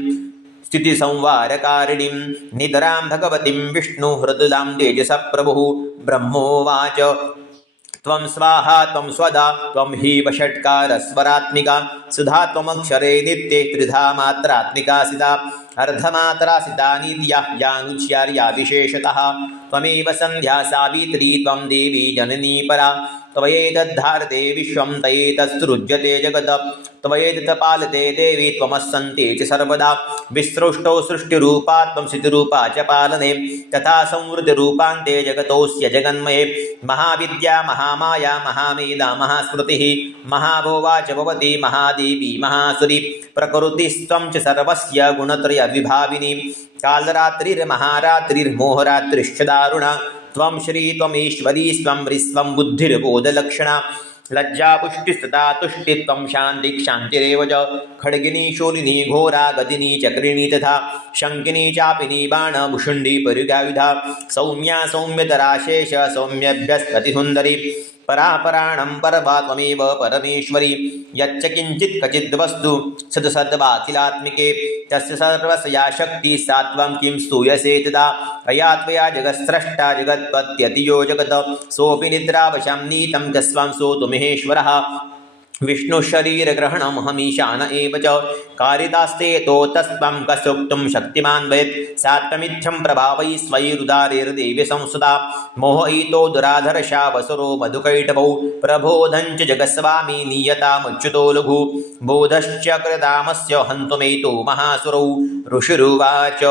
स्थितिसंवारकारिणीं नितरां भगवतीं विष्णुहृदयां तेजसः प्रभुः ब्रह्मोवाच त्वं स्वाहा त्वं स्वदा त्वं हि वषट्कारस्वरात्मिका सुधा त्वमक्षरे नित्ये त्रिधा मात्रात्मिका सिता अर्धमात्रासिता नित्या यानुच्चार्या विशेषतः त्वमेव सन्ध्या सावित्री त्वं देवी जननी परा त्वयेतद्धारते विश्वं तयेतत्सृज्यते जगत् त्वयेतत्पालते देवी त्वमस्सन्ते च सर्वदा विसृष्टौ सृष्टिरूपा त्वं सिद्धिरूपा च पालने तथा संवृत्तिरूपान्ते जगतोऽस्य जगन्मये महाविद्या महामाया महामेधा महास्मृतिः महाभोगा च भवति महादेवी महासुरी प्रकृतिस्त्वं च सर्वस्य गुणत्रयविभाविनी कालरात्रिर्महारात्रिर्मोहरात्रिश्च दारुणा त्वं श्री त्वमीश्वरी स्वं ह्रीस्वं बुद्धिर्बोधलक्षणा लज्जापुष्टिस्तथा तुष्टित्वं शान्तिरेव च खड्गिनी शूलिनी घोरा गदिनी चक्रिणी तथा शङ्किनी चापिनी बाणभुषुण्डी परिगायुधा सौम्या सौम्यतराशेष सौम्यभ्यस्पतिसुन्दरी परापराणं परवा त्वमेव परमेश्वरी यच्च किञ्चित् क्वचिद्वस्तु सद्सद्वाखिलात्मिके तस्य सर्वस्य या शक्तिः सा त्वं किं स्तूयसे तदा अया त्वया जगत्स्रष्टा जगत्पत्यतियो जगत् सोऽपि निद्रावशां नीतं कस्वां सोऽतुमहेश्वरः विष्णुशरीरग्रहणमहमीशान एव च कारितास्ते तोतस्त्वं कस्योक्तुं शक्तिमान् वेत् सात्वमिथ्यं प्रभावैः स्वैरुदारेर्देव्य संसदा मोहयितो दुराधर्षा वसुरो मधुकैटभौ प्रबोधं च जगत्स्वामी नीयतामुच्युतो लघु बोधश्च कृतामस्य हन्तुमेतो महासुरौ ऋषिरुवाच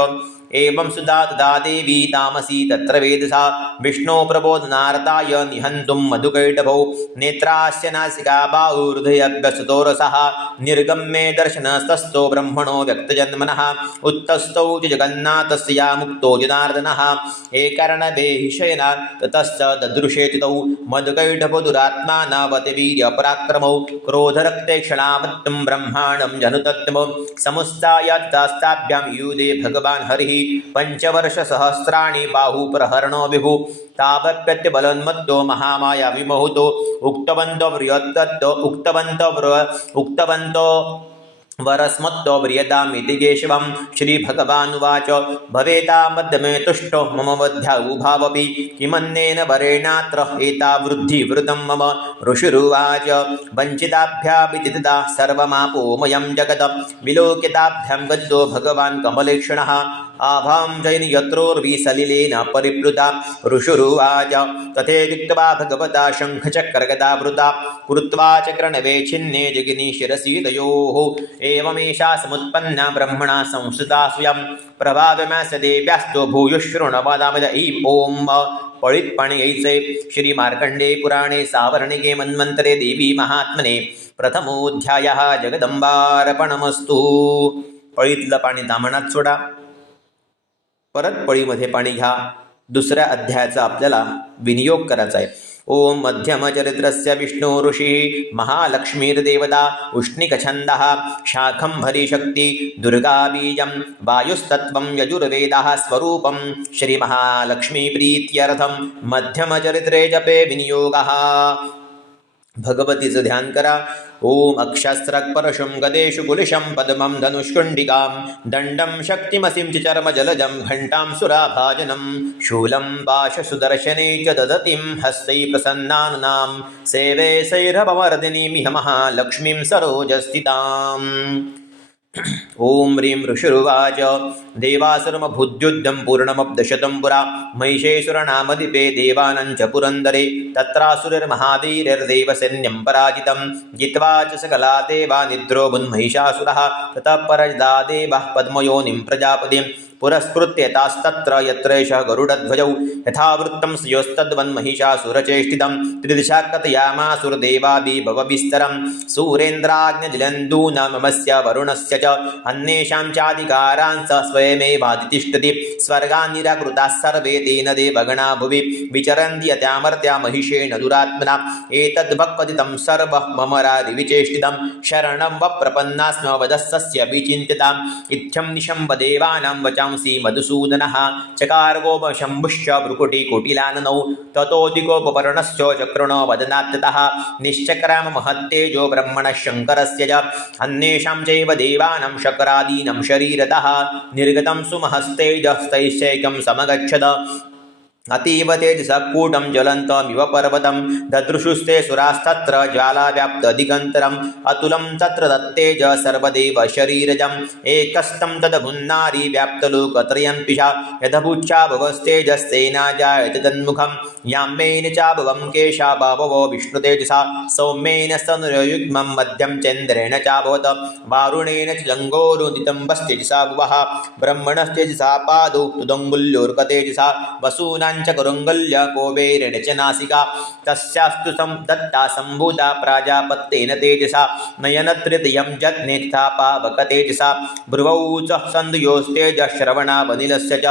एवं सुधा तदा देवी तामसी तत्र वेदसा विष्णो प्रबोधनार्ताय निहन्तुं मधुकैटभौ नेत्रास्य नासिका बाहुर्हृदयभ्यस्तोरसः निर्गम्ये दर्शनस्तस्थो ब्रह्मणो व्यक्तजन्मनः उत्तस्थौ च जगन्नाथस्य या मुक्तो जनार्दनः एकर्णवेहिशयन ततश्च ददृशे चितौ मधुकैटभो दुरात्मानवति वीर्यपराक्रमौ क्रोधरक्ते क्षणामत्तं ब्रह्माणं जनुतत्तमो समुत्थाय तस्ताभ्यां युधे भगवान् हरिः पंचवर्षसहस्राणि बाहुप्रहरणो विभु तावत्प्रत्यबलोन्मत्तो महामाया विमोहितो उक्तवन्तो वरस्मत्तो व्रियतामिति केशवं श्रीभगवानुवाच भवेतामद्य तुष्टो मम वध्यावुभावपि किमन्येन वरेणात्र एता वृद्धिवृतं मम ऋषिरुवाच वञ्चिताभ्यापि तदा सर्वमापोमयं जगत् विलोकिताभ्यां गद्यो भगवान् कमलेक्षणः आभां जैन यत्रोर्विसलिलेन परिप्लुता ऋषुरुवाच तथेत्युक्त्वा भगवता शङ्खचक्रगदावृता कृत्वा चक्रणवे छिन्ने जगिनी शिरसि तयोः एवमेषा समुत्पन्ना ब्रह्मणा संस्थिता स्वयं प्रभावमास देव्यास्तो भूयुशृणवदामद ऐं ॐ पळित्पणयैसे श्री मार्कंडे पुराणे सावर्णिके मन्वन्तरे देवी महात्मने प्रथमोऽध्यायः जगदंबार्पणमस्तु। पळीतलं पाणी दामणात सोडा, परत पळीमध्ये पाणी घ्या। दुसऱ्या अध्यायाचा आपल्याला विनियोग करायचा आहे। ओम मध्यमचरित्रस्य विष्णु ऋषि महालक्ष्मीर्देवता उष्णिकछन्दः शाखंभरी शक्ति दुर्गा बीजं वायुस्तत्वं यजुर्वेदः स्वरूपं श्री महालक्ष्मी प्रीत्यर्थं मध्यमचरित्रे जपे विनियोगः। भगवतीचं ध्यान करा। ओम अक्षस्रक परशुं गदेषु कुलिशं पद्मं धनुष्कुण्डिकां दण्डं शक्तिमसिं च चर्मजलजं घण्टां सुराभाजनं शूलं पाशसुदर्शने च ददतिं हस्तै प्रसन्नानां सेवे सैरभवर्धिनीमिह महालक्ष्मीं सरोजस्थिताम्। ओम ह्रीं ऋषिरुवाच देवासुरमभूद्युद्धं पूर्णमब्दशतं पुरा महिषेश्वरनामधिपे देवानं च पुरन्दरे तत्रासुरर्महावीरर्देवसैन्यं पराजितं जित्वा च सकला देवा निद्रोऽभून्महिषासुरः ततः परजदा देवः पद्मयोनिं प्रजापतिं पुरस्कृत्य तास्तत्र यत्रैषः गरुडध्वजौ यथावृत्तं स्योस्तद्वन्महिषासुरचेष्टितं त्रिदिशा कथयामासुरदेवाभिभवविस्तरं सूरेन्द्राग्निजलन्दूनमस्य वरुणस्य च अन्येषां चाधिकारान् स स्वयमेवाधितिष्ठति स्वर्गान् निराकृताः सर्वे तेन देवगणा भुवि विचरन्ति यत्यामर्त्या महिषेण दुरात्मना एतद्भक्पतितं सर्वः ममरारिविचेष्टितं शरणं वप्रपन्नास्म वदस्सस्य विचिन्त्यताम् इत्थं निशम्बदेवानां वचांसि मधुसूदनः चकारगोपशम्भुश्च भ्रुकुटिकोटिलाननौ ततोऽधिकोपपर्णश्च चक्रणो वदनात्ततः निश्चक्राम महत्तेजो ब्रह्मणः शङ्करस्य च अन्येषां चैव देवानां शक्रादीनां शरीरतः निर्गतं सुमहस्तेजस्तैश्चैकं समगच्छद अतीव तेजसकूटं ज्वलन्तमिव पर्वतं ददृशुस्ते सुरास्तत्र ज्वालाव्याप्तदिगन्तरम् अतुलं तत्र दत्तेज सर्वदेव शरीरजम् एकस्तं तदभुन्नारी व्याप्तलोकत्रयं पिशा यदभूच्चा भवस्तेजस्तेना जायते तन्मुखं याम्येन चाभवं केशा बभवो विष्णुतेजसा सौम्येन स्तनुयुग्मं मध्यं चन्द्रेण चाभवत वारुणेन च जङ्घोरुदितम्बस्तेजसा भुवः ब्रह्मणस्तेजसा पादौ तुदङ्गुल्योर्कतेजसा वसूनां च कुरुङ्गल्य कोबेरेण च नासिका तस्यास्तु दत्ता सम्भूता प्राजापत्येन तेजसा नयनतृतीयं जज्ञेत्था पावकतेजसा भ्रुवौ च सन्दयोस्तेजश्रवणावनिलस्य च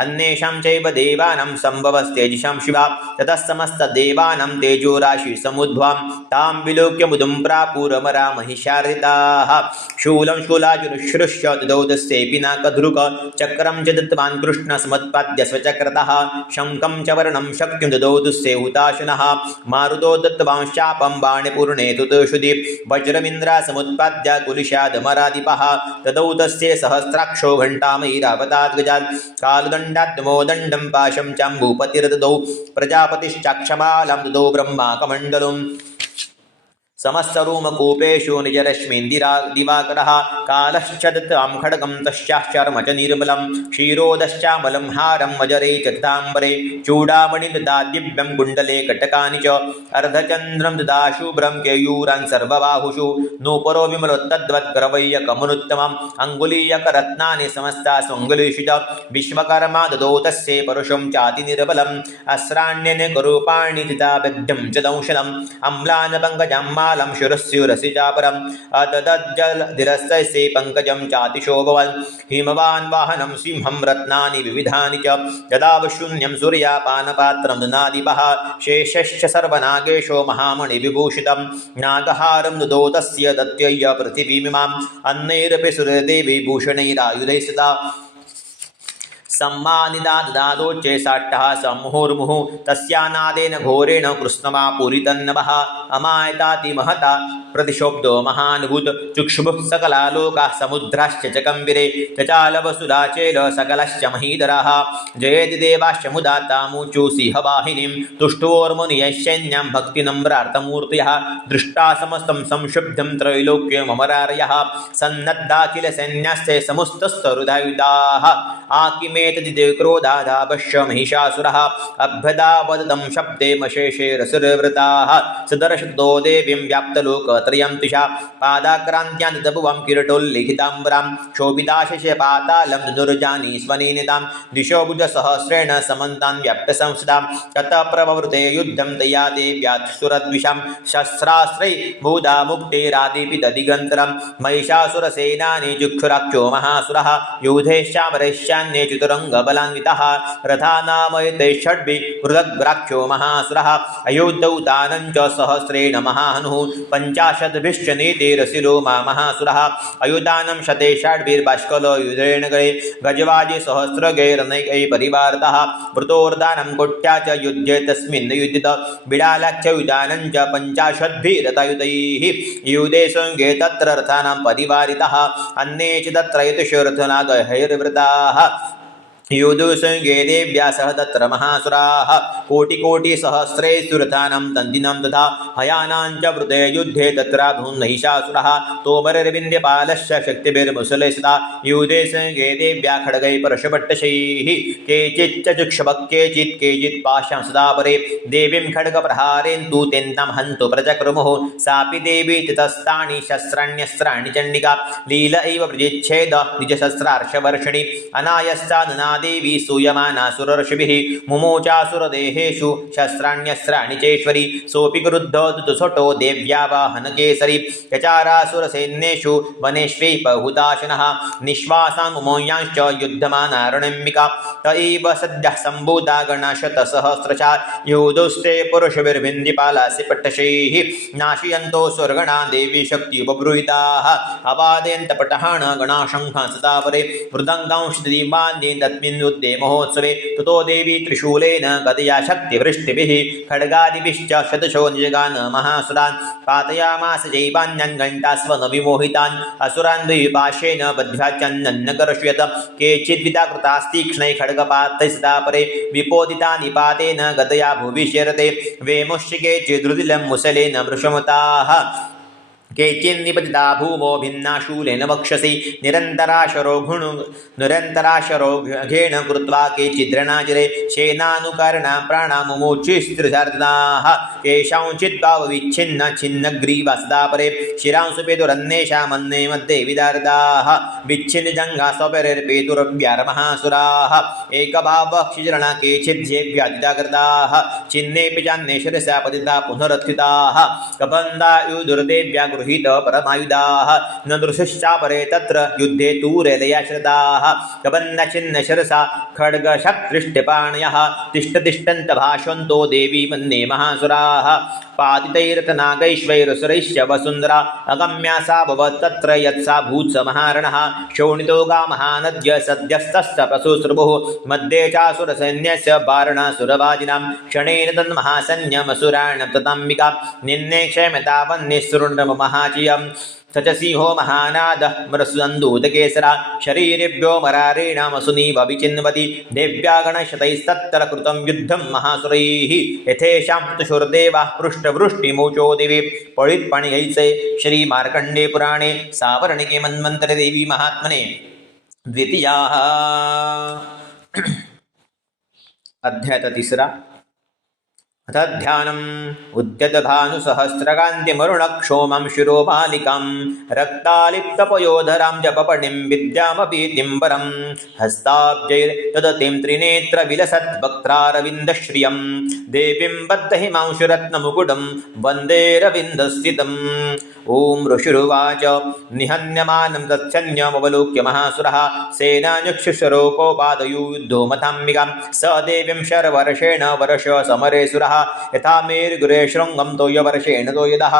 अन्येषां चैव देवानां सम्भवस्तेजसां शिवा ततः समस्तदेवानां तेजोराशिसमुद्ध्वां तां विलोक्य मुदुं प्रापुरमरा महिषारिताः शूलं शूलाजुरुश्रुश्च ददौ तस्यै पिनाकधृक चक्रं च दत्तवान् कृष्णसमुत्पाद्य स्वचक्रतः शङ्खं च वर्णं शक्तिं ददौ तस्यै हुताशनः मारुतो दत्तवांश्चापं बाणपूर्णे तुतुषुधि वज्रमिन्द्रासमुत्पाद्य कुलिशादमराधिपः ददौ तस्यै सहस्राक्षो घण्टामैरावताद्गजात् कालदण्डाद्मोदण्डं पाशं चाम्बूपतिर्ददौ प्रजापतिश्चाक्षमालं ददौ ब्रह्माकमण्डलम् समस्तरोमकूपेषु निजरश्मीन्दिरा दिवाकरः कालश्च दत्तां खड्गं तस्याश्चर्म च निर्मलं क्षीरोदश्चामलं हारं मजरे च ताम्बरे चूडामणिं ददा दिव्यं कुण्डले कटकानि च अर्धचन्द्रं ददा शुभ्रं केयूरान् सर्वबाहुषु नूपुरो विमलोत्तद्वत्करवैयकमनुत्तमम् अङ्गुलीयकरत्नानि समस्ता स्वङ्गुलीषु च विश्वकर्मा ददौ तस्यै परुषं चातिनिर्बलम् अस्राण्येन करूपाणि दिताबद्धं च दंशनम् अम्लानपङ्कजं मालं शिरस्युरसि चापरम् अददज्जलधिरस्तैसे पङ्कजं चातिशोभवन् हिमवान् वाहनं सिंहं रत्नानि विविधानि च यदावशून्यं सूर्यापानपात्रं दनादिपः शेषश्च सर्वनागेशो महामणिविभूषितं नागहारं ददौ तस्य दत्यय्य पृथिवीमिमाम् अन्नैरपि सुरदेवी भूषणैरायुधैः सदा सम्मानिता ददादोच्चे साट्टः सम्मुहुर्मुहुः तस्यानादेन घोरेण कृष्णमापूरितन्नभः अमायताति महता प्रतिशोब्धो महानुभूत चुक्षुभुः सकलालोकाः समुद्राश्च च कम्बिरे चचालवसुधाचेल सकलश्च महीधराः जयति देवाश्च मुदा तामुचु सिंहवाहिनीं तुष्टुवोर्मुनियश्चैन्यां भक्तिनम्रार्थमूर्तयः दृष्टा समस्तं संशुद्धं त्रैलोक्यममरारयः सन्नद्धाखिल सैन्यास्ते समुस्तस्तरुधायुधाः आकिमेतदिदे क्रोधादापश्य महिषासुरः अभ्यदावदतं शब्दे मशेषे रसुरवृताः सदर्शतो देवीं व्याप्तलोकत्रयं तिषा पादाक्रान्त्यान्तबुवां किरीटोल्लिखिताम्बरां शोभिताशेषे पातालं दुर्जानी स्वनिनितां दिशो भुजसहस्रेण समन्तान् व्याप्तसंस्थितां ततः प्रववृते युद्धं तया देव्यात्सुरद्विषां शस्त्रास्त्रै भूता मुक्तिरादिपितदिगन्तरं महिषासुरसेनानि चुक्षुराक्षो महासुरः यूधेश्चामरेश्चान्ये चतुरङ्गबलान्वितः रथानामयते षड्भिः कृतग्राक्षो महासुरः अयोद्धौतानं च सहस्रेण महाहनुः पञ्चाशद्भिश्च नीतिरशिरो महासुरः अयुधानं शते षड्भिर्बाष्कलयुधेन गणे गजवाजे सहस्रगैरनैकै परिवारतः वृतोर्दानं कोट्या च युध्ये तस्मिन् युद्धित बिडालाच्च युधानं च पञ्चाशद्भिरथयुतैः युधे संगे तत्र रथानां परिवारितः अन्ये च तत्र यतुषो रथनागहैर्वृताः युधुसंगे देव्या सह तत्र महासुराः कोटिकोटिसहस्रे सुरथानां तन्तिनां तथा हयानां च वृते युद्धे तत्राभून् महिषासुरः तोमरविन्द्यपालश्च शक्तिभिर्मुसले सदा युधे संगे देव्या खड्गैः परशुपट्टशैः केचिच्च चुक्षुभक् केचित् पाशां सदा परे देवीं खड्गप्रहारेण तु तेन्तां हन्तु प्रचक्रुमुः सापि देवी ततस्तानि शस्त्राण्यस्त्राणि चण्डिका लील एव प्रजिच्छेद निजशस्त्रार्षवर्षिणि अनायस्तानना देवी सूयमानासुरर्षिभिः मुमोचासुरदेहेषु शस्त्राण्यस्त्राणि चेश्वरी सोऽपि क्रुद्धो दुतुसोटो देव्या वाहनकेसरी चचारासुरसैन्येषु वनेष्वैपहुताशनः निःश्वासान् मुमोयांश्च युद्धमानारणम्बिका त एव सद्यः सम्भूता गणशतसहस्रशा योधुस्ते पुरुषभिर्भिन्दिपालासि पट्टशैः नाशयन्तो स्वर्गणा देवी शक्ति उपगृहीताः अपादयन्तपटहाण गणाशङ्खां सदा परे मृदङ्गांशदीपान्ये तस्मिन् युद्धे महोत्सवे ततो देवी त्रिशूलेन गदया शक्तिवृष्टिभिः खड्गादिभिश्च शतशो निजगान् महासुरान् पातयामास चैवान्यान् घण्टास्वनविमोहितान् असुरान् द्विपाशेन बद्ध्याच्चन्नकर्षयत केचिद्विताकृतास्तीक्ष्णैः खड्गपातैः सदा परे विपोदितानि पातेन गदया भुवि शरते वेमुष्यके चिद्रुदिलं मुसलेन वृषमताः केचिन्निपतिता भूमो भिन्नाशूलेन वक्षसि निरन्तराशरोघेण कृत्वा केचिद्रणाजिरे शेनानुकरणा प्राणा मुमोचिस्त्रिधार्ताः केषाञ्चित् भावविच्छिन्न छिन्नग्रीवा सदा परे शिरांसुपेतुरन्येषामन्ये मध्ये विदार्ताः विच्छिन्नजङ्घा स्वपरेर्पेतुरव्यारमहासुराः एकभावक्षिजरणा केचिद्येव्यादिताकृताः छिन्नेऽपि चान्ये शिरसा पतिता पुनरत्थिताः कबन्धायुर्देव्या गृहीत परमायुधाः न दृशश्चापरे तत्र युद्धे तूरेलयाश्रिताः कबन्धच्छिन्नशिरसा खड्गशक्तिष्टिपाणयः तिष्ठतिष्ठन्त भाषन्तो देवी वन्दे महासुराः पातितैरतनागैश्वैरसुरैश्च वसुन्धरा अगम्या सा भवत् तत्र यत्सा भूत्समहारणः शोणितो गामहानद्य सद्यस्तस्य प्रसुसृभुः मध्ये चासुरसैन्यस्य वारणासुरवाजिनां क्षणेन तन्महासैन्यमसुराणां तताम्बिका निन्ने क्षयमतावन्निःसृण्डमहाचियं स च सिंहो महानादः मृत्सुन्दूतकेसरा शरीरेभ्यो मरारेणामसुनीव विचिन्वति देव्या गणशतैस्तत्र कृतं युद्धं महासुरैः यथेषां चतुर्देवाः पृष्ठवृष्टिमोचो दिवि पणितपणिहैसे श्रीमार्कण्डे पुराणे सावर्णिके मन्वन्तरदेवी महात्मने द्वितीयाः अध्याय तीसरा अथ ध्यानम् उद्यतभानुसहस्रकान्तिमरुणक्षोमं शिरोमालिकां रक्तालिप्तपयोधरां जपपणिं विद्यामपीतिम्बरं हस्ताब्जैर्ददतीं त्रिनेत्रविलसद्वक्त्रारविन्दश्रियं देवीं बद्धहिमांशुरत्नमुकुटं वन्देरविन्दस्थितम् ॐ ऋषिरुवाच निहन्यमानं तत्सैन्यमवलोक्य महासुरः सेनान्युक्षुशरोकोपादयुद्धोमथाम्बिकां स देवीं शरवर्षेण वर्ष समरे सुरः यथा मेरुगुरे शृङ्गं तोयवर्षेण तोयदः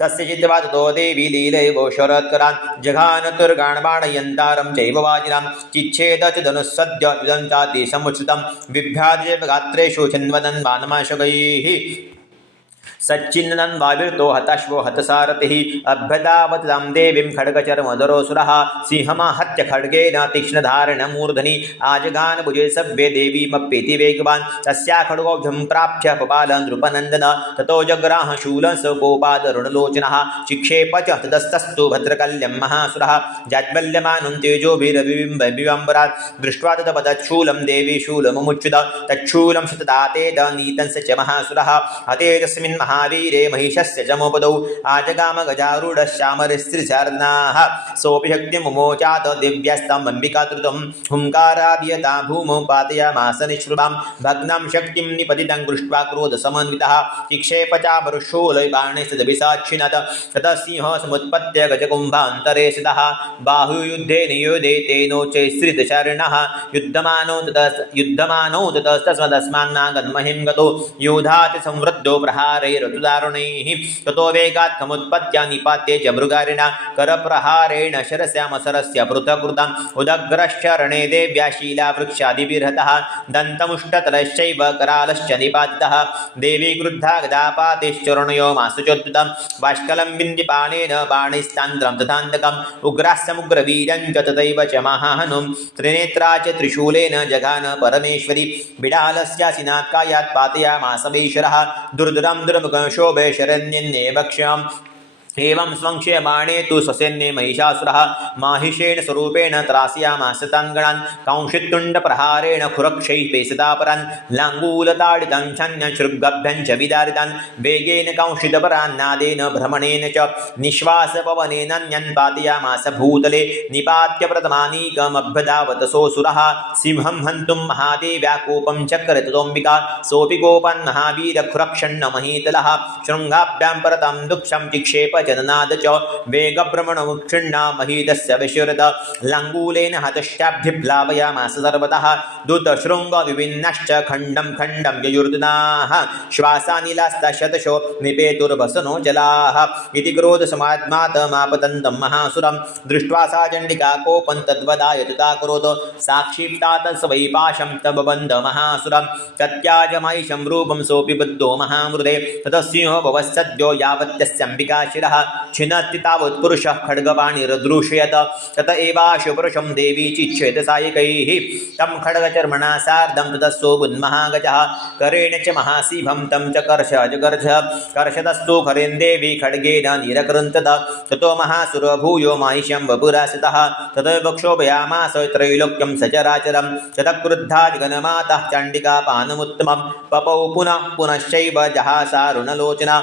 तस्य चित्वा ततो देवी लीलैव शरत्करान् जघानतुर्गाणबाणयन्तारं चैव वाजिनां चिच्छेद च धनुस्सद्य युधं चाति समुचितं बिभ्राजेव गात्रेषु छिन्वदन् बाणमाशकैः सच्चिन्नन् वाविर्तो हताश्वो हतसारथिः अभ्यदावतां देवीं खड्गचर्मधरोऽसुरः सिंहमाहत्य खड्गेन तीक्ष्णधारणमूर्धनि आजगान भुजे सव्ये देवीमप्येति वेगवान् तस्या खड्गौघं प्राप्य पपाल नृपनन्दन ततो जग्राह शूलं सकोपादरुणलोचनः चिक्षेप च ततस्तस्तु भद्रकल्यं महासुरः जाज्वल्यमानं तेजोभिरविबिम्बरात् दृष्ट्वा तदपतच्छूलं देवी शूलममुच्युत तच्छूलं शतदातेद नीतं स च महासुरः हते तस्मिन् महावीरे महिषस्य चमोपदौ आजगाम गजारूढश्यामरस्त्रिशार्दनाः सोऽपि शक्तिमुमोचात दिव्यस्तम् अम्बिकातृतं हुङ्काराभियता भूमौ पातयामास निःश्रुतां भग्नां शक्तिं निपतितं दृष्ट्वा क्रोधसमन्वितः चिक्षेप चापरुशूलबाणैस्तदभिसाक्षिणत ततः सिंहः समुत्पत्य गजकुम्भान्तरे स्थितः बाहुयुद्धे नियुधे तेनोच्चैस्त्रिदशारिणः युद्धमानौ ततस्तस्मदस्मान्नागन्महिं गतो योधाति संवृद्धो प्रहारैरतुदारुणैः ततो वेगात् समुत्पत्य निपात्ये च मृगारिणा करप्रहारेण शरस्यामसरस्य पृथकृतम् उदग्रश्च रणे देव्या शीलावृक्षादिभिर्हतः दन्तमुष्टतलश्चैव करालश्च निपातितः देवी क्रुद्धा गदापातिश्चरणयो मासुचोद्युतं बाष्कलं बिन्दिपाणेन बाणैस्तान्द्रं तथान्तकम् उग्रास्समुग्रवीर्यं च तथैव च महाहनुं त्रिनेत्रा च त्रिशूलेन जघान परमेश्वरी बिडालस्यासिनात्कायात् पातयामासवेश्वरः दुर्दुरं दुर्मुखं शोभे शरण्यन्ये वक्ष्यम् एवं संक्षेमाणे तु स्वसेन्ये महिषासुरः माहिषेण स्वरूपेण त्रासयामास तान् गणान् कांशितुण्डप्रहारेण खुरक्षैः पेषितापरान् लाङ्गूलताडितं छन्नशृग्गभ्यं च विदारितान् वेगेन कांशितपरान्नादेन भ्रमणेन च निःश्वासपवनेनान्यन् पातयामास भूतले निपात्य प्रथमानीकमभ्यधावतसोऽसुरः सिंहं हन्तुं महादेव्या कोपं चक्रे ततोऽम्बिका सोऽपि कोपान् महावीरखुरक्षण्ण महीतलः शृङ्गाभ्यां परतं दुःखं चिक्षेप जननाद च वेगभ्रमणमुक्षिण्णा महीतस्य विशुरत लाङ्गूलेन हतश्चाभ्युप्लावयामास सर्वतः दूतशृङ्गविभिन्नश्च खण्डं खण्डं ययुर्दनाः श्वासानिलास्तशतशो निपेतुर्वसनो जलाः इति क्रोधसमात्मातमापतन्तं महासुरं दृष्ट्वा सा चण्डिका कोपं तद्वदाय तुताकरोत् साक्षीप्तात स वैपाशं तबबन्ध महासुरं तत्याजमहिषं रूपं सोऽपि बद्धो महामृदे ततः सिंहो भवत्सद्यो यावत्यस्यम्बिका शिरः छिन्नति तावत्पुरुषः खड्गपाणिरदृश्यत तत एवाशुपुरुषं देवी चिच्छेद सायकैः तं खड्गचर्मणा सार्धं ततस्सोऽबुन्महागजः करेण च महाशिभं तं च कर्षतस्तु खरेन् देवी खड्गेन निरकृन्तत ततो महासुरो भूयो माहिष्यं वपुरासितः ततो वक्षोभयामास त्रैलोक्यं सचराचरं शतक्रुद्धा जगन्मातः चण्डिकापानमुत्तमं पपौ पुनः पुनश्चैव जहासारुणलोचना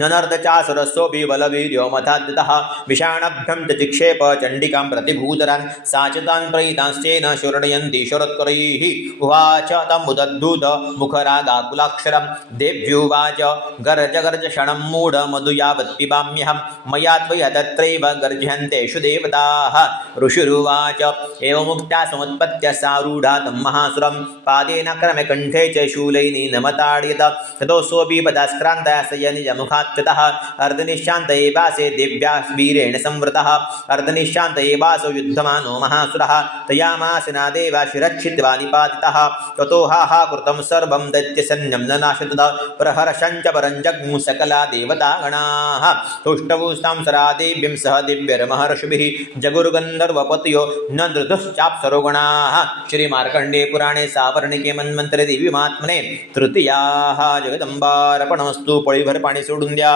ननर्दचासुरस्योऽपि बलवीर्योमथाद्यतः विषाणभ्यं च चिक्षेप चण्डिकां प्रतिभूतरान् सा च तान् प्रयितांश्चेन शूर्णयन्ति शरत्करैः उवाच तमुदद्धूत मुखरागाकुलाक्षरं देव्युवाच गर्ज गर्ज क्षणं मूढ मधु यावत् पिबाम्यहं मया त्वया तत्रैव गर्जन्तेषु देवताः ऋषिरुवाच एवमुक्त्या समुत्पत्य सारूढा तं महासुरं पादेन क्रमे कण्ठे च शूलैर्निनमताडयत ततोऽसोऽपि पदास्क्रान्तस्य निजमुखा अर्धनिशान्त एवासे दिव्या वीरेण संवृतः अर्धनिशान्त एवासो युद्धमानो महासुरः तयामासना देवा शिरच्छित्वा निपातितः ततो हा कृतं सर्वं दैत्यसैन्यं न नाशतत प्रहर्षञ्च परञ्जग्मुः सकला देवतागणाः तुष्टवुस्तां सरा देव्यं सह दिव्यर्महर्षिभिः जगुर्गन्धर्वपतयो नन्दृतश्चाप्सरोगणाः श्रीमार्कण्डे पुराणे सावर्णिके मन्वन्तरे देवीमात्मने तृतीयाः जगदम्बार्पणमस्तु पळीभर पाणी सोडून द्या।